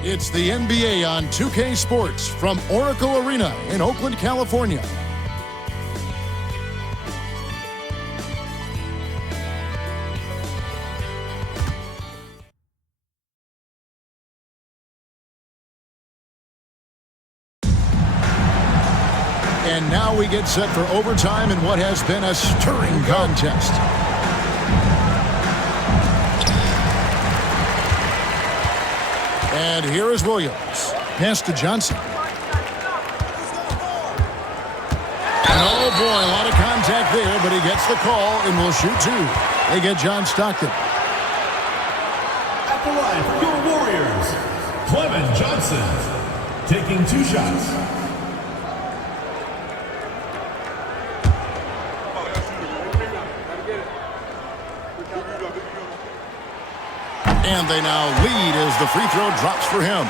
It's the NBA on 2K Sports from Oracle Arena in Oakland, California. And now we get set for overtime in what has been a stirring contest. And here is Williams. Pass to Johnson. And oh boy, a lot of contact there, but he gets the call and will shoot two. They get John Stockton. At the line for your Warriors, Clement Johnson, taking 2 shots. And they now lead as the free throw drops for him.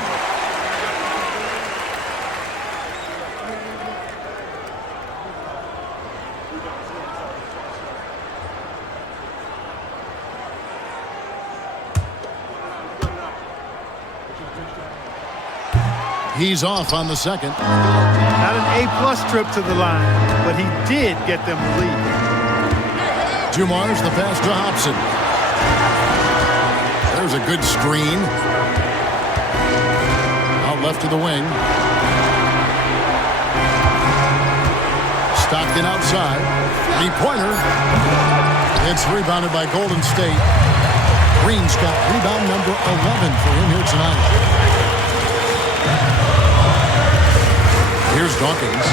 He's off on the second. Not an A-plus trip to the line, but he did get them the lead. Dumars the pass to Hobson. There's a good screen. Out left to the wing. Stockton outside. Three-pointer. It's rebounded by Golden State. Green's got rebound number 11 for him here tonight. Here's Dawkins.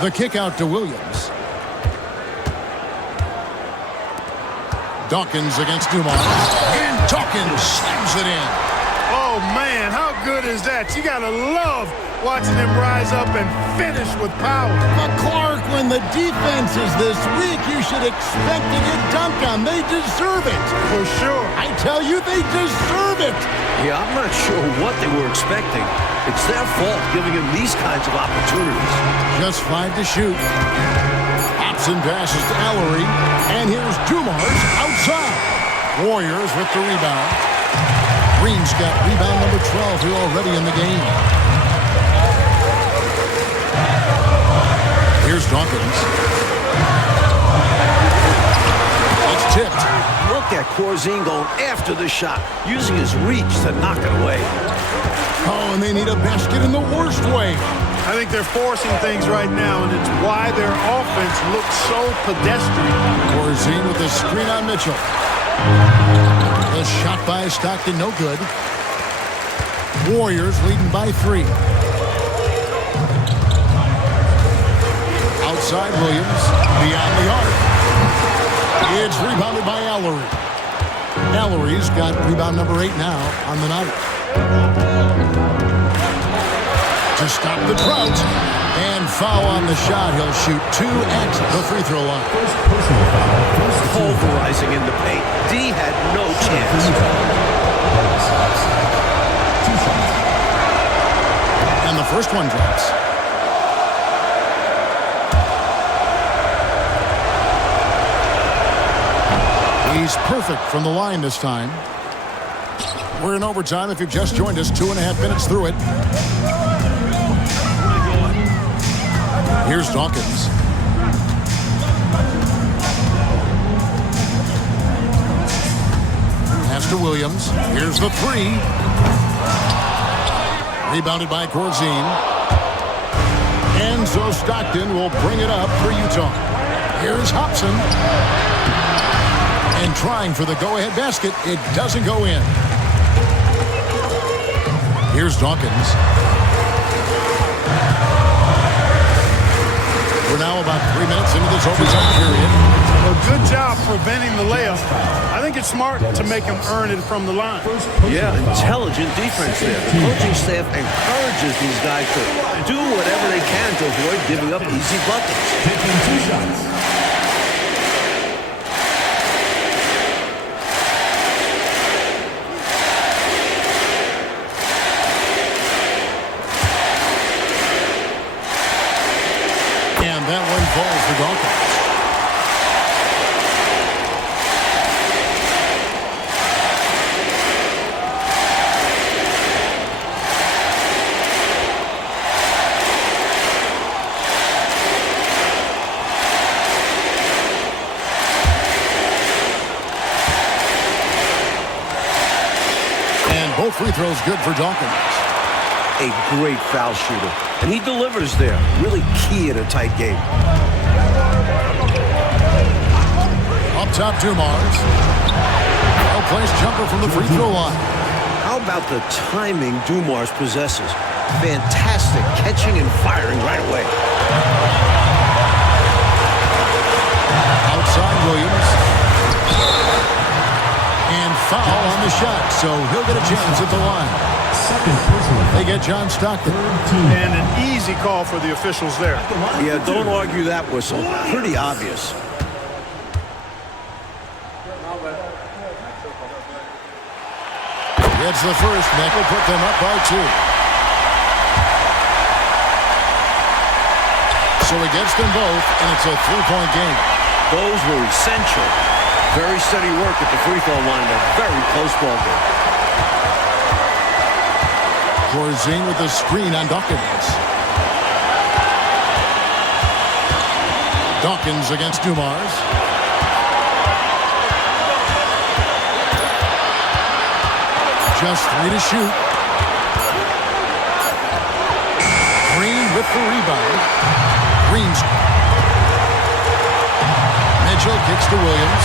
The kick out to Williams. Dawkins against Dumars. And Dawkins slams it in. Oh, Oh, man, how good is that? You got to love watching them rise up and finish with power. But Clark, when the defense is this weak, you should expect to get dunked on. They deserve it. For sure. I tell you, they deserve it. Yeah, I'm not sure what they were expecting. It's their fault giving him these kinds of opportunities. Just 5 to shoot. Hobson passes to Ellery. And here's Dumars outside. Warriors with the rebound. Green's got rebound number 12 here already in the game. Here's Dawkins. It's tipped. Look at Corzine going after the shot, using his reach to knock it away. Oh, and they need a basket in the worst way. I think they're forcing things right now, and it's why their offense looks so pedestrian. Corzine with the screen on Mitchell. The shot by Stockton, no good. Warriors leading by 3. Outside Williams, beyond the arc. It's rebounded by Ellery. Ellery's got rebound number 8 now on the night. To stop the drought. And foul on the shot. He'll shoot 2 at the free throw line. Pulverizing in the paint. D had no chance. And the first one drops. He's perfect from the line this time. We're in overtime. If you've just joined us, 2.5 minutes through it. Here's Dawkins. Pass to Williams. Here's the 3. Rebounded by Corzine. And so Stockton will bring it up for Utah. Here's Hobson. And trying for the go-ahead basket. It doesn't go in. Here's Dawkins. We're now about 3 minutes into this overtime period. A good job preventing the layup. I think it's smart to make him earn it from the line. Yeah, intelligent defense there. The coaching staff encourages these guys to do whatever they can to avoid giving up easy buckets. Taking 2 shots. That one falls for Dawkins. And both free throws good for Dawkins. A great foul shooter. And he delivers there. Really key in a tight game. Up top, Dumars. Well-placed jumper from the free throw line. How about the timing Dumars possesses? Fantastic catching and firing right away. Outside Williams. And foul on the shot, so he'll get a chance at the line. They get John Stockton. And an easy call for the officials there. Yeah, don't argue that whistle. Pretty obvious. Gets the first. That will put them up by 2. So he gets them both, and it's a 3-point game. Those were essential. Very steady work at the free throw line. A very close ball game. Corzine with the screen on Dawkins. Dawkins against Dumars. Just 3 to shoot. Green with the rebound. Green's. Mitchell kicks to Williams.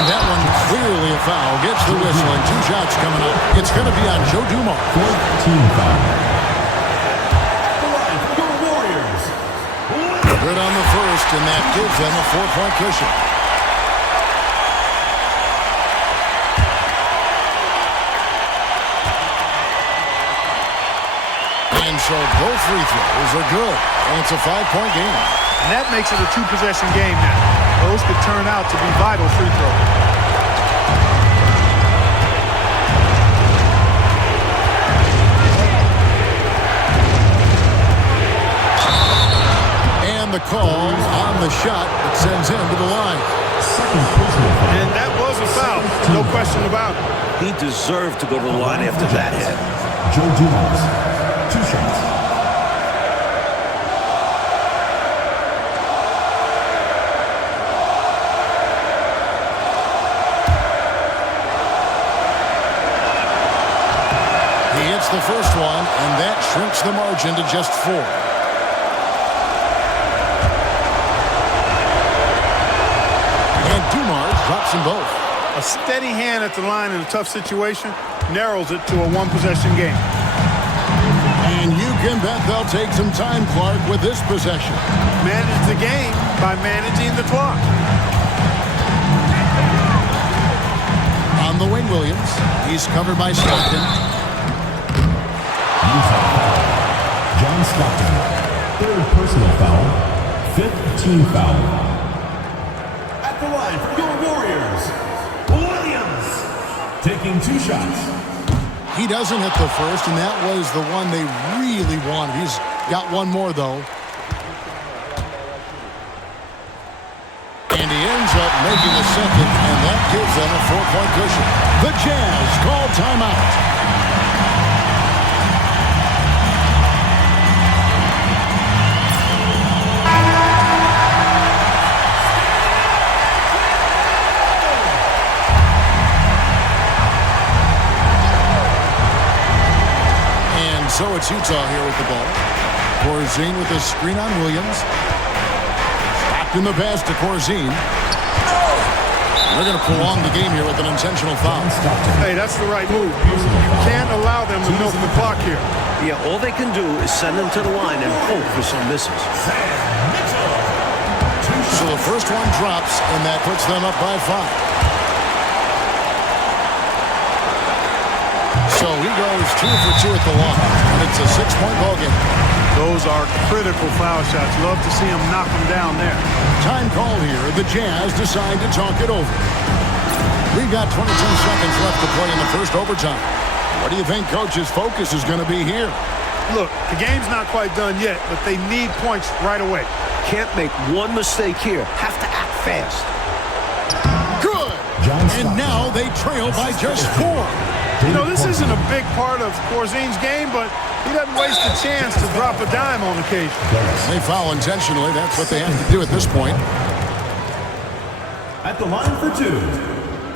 And that one clearly a foul. Gets the whistle and 2 shots coming up. It's going to be on Joe Dumars. 14 foul. The Warriors. Good on the first, and that gives them a 4-point cushion. And so both free throws are good, and it's a 5-point game. And that makes it a 2-possession game now. Those could turn out to be vital free throws. And the call on the shot that sends him to the line. And that was a foul, no question about it. He deserved to go to the line after that hit. Joe Dumars, 2 shots. He hits the first one, and that shrinks the margin to just 4. And Dumars drops them both. A steady hand at the line in a tough situation narrows it to a 1-possession game. And you can bet they'll take some time, Clark, with this possession. Manage the game by managing the clock. On the wing, Williams. He's covered by Stockton. Utah foul. John Stockton, 3rd personal foul, 5th team foul. At the line for your Warriors, Williams, taking 2 shots. He doesn't hit the first, and that was the one they really wanted. He's got one more, though. And he ends up making the second, and that gives them a 4-point cushion. The Jazz call timeout. So it's Utah here with the ball. Corzine with the screen on Williams. Stopped in the pass to Corzine. They're going to prolong the game here with an intentional foul. Hey, that's the right move. You can't allow them to milk the clock here. Yeah, all they can do is send them to the line and hope for some misses. So the first one drops, and that puts them up by 5. So he goes 2 for 2 at the line, and it's a 6-point ball game. Those are critical foul shots. Love to see him knock them down there. Time call here. The Jazz decide to talk it over. We've got 22 seconds left to play in the first overtime. What do you think Coach's focus is going to be here? Look, the game's not quite done yet, but they need points right away. Can't make one mistake here. Have to act fast. Good! And now they trail by just 4. You know, this isn't a big part of Corzine's game, but he doesn't waste a chance to drop a dime on occasion. They foul intentionally. That's what they have to do at this point. At the line for 2,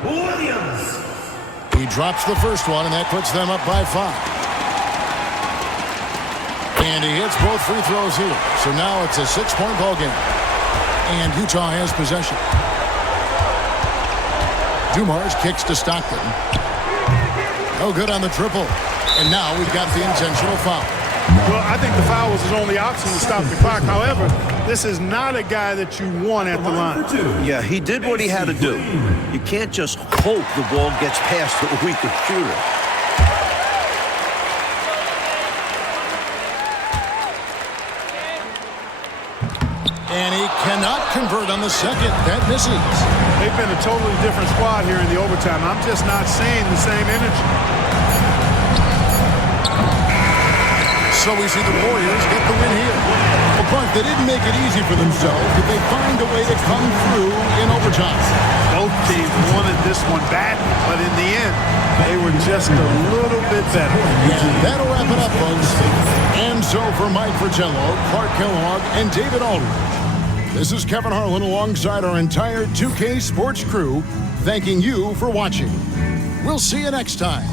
Williams. He drops the first one, and that puts them up by 5. And he hits both free throws here. So now it's a 6-point ball game. And Utah has possession. Dumars kicks to Stockton. No good on the triple. And now we've got the intentional foul. Well, I think the foul was his only option to stop the clock. However, this is not a guy that you want at the line. Yeah, he did what he had to do. You can't just hope the ball gets past a weaker shooter. And he cannot convert on the second. That misses. They've been a totally different squad here in the overtime. I'm just not seeing the same energy. So we see the Warriors get the win here. Well, Clark, they didn't make it easy for themselves, but they find a way to come through in overtime. Both teams wanted this one badly, but in the end, they were just a little bit better. And that'll wrap it up, folks. And so for Mike Fratello, Clark Kellogg, and David Aldridge, this is Kevin Harlan alongside our entire 2K Sports crew, thanking you for watching. We'll see you next time.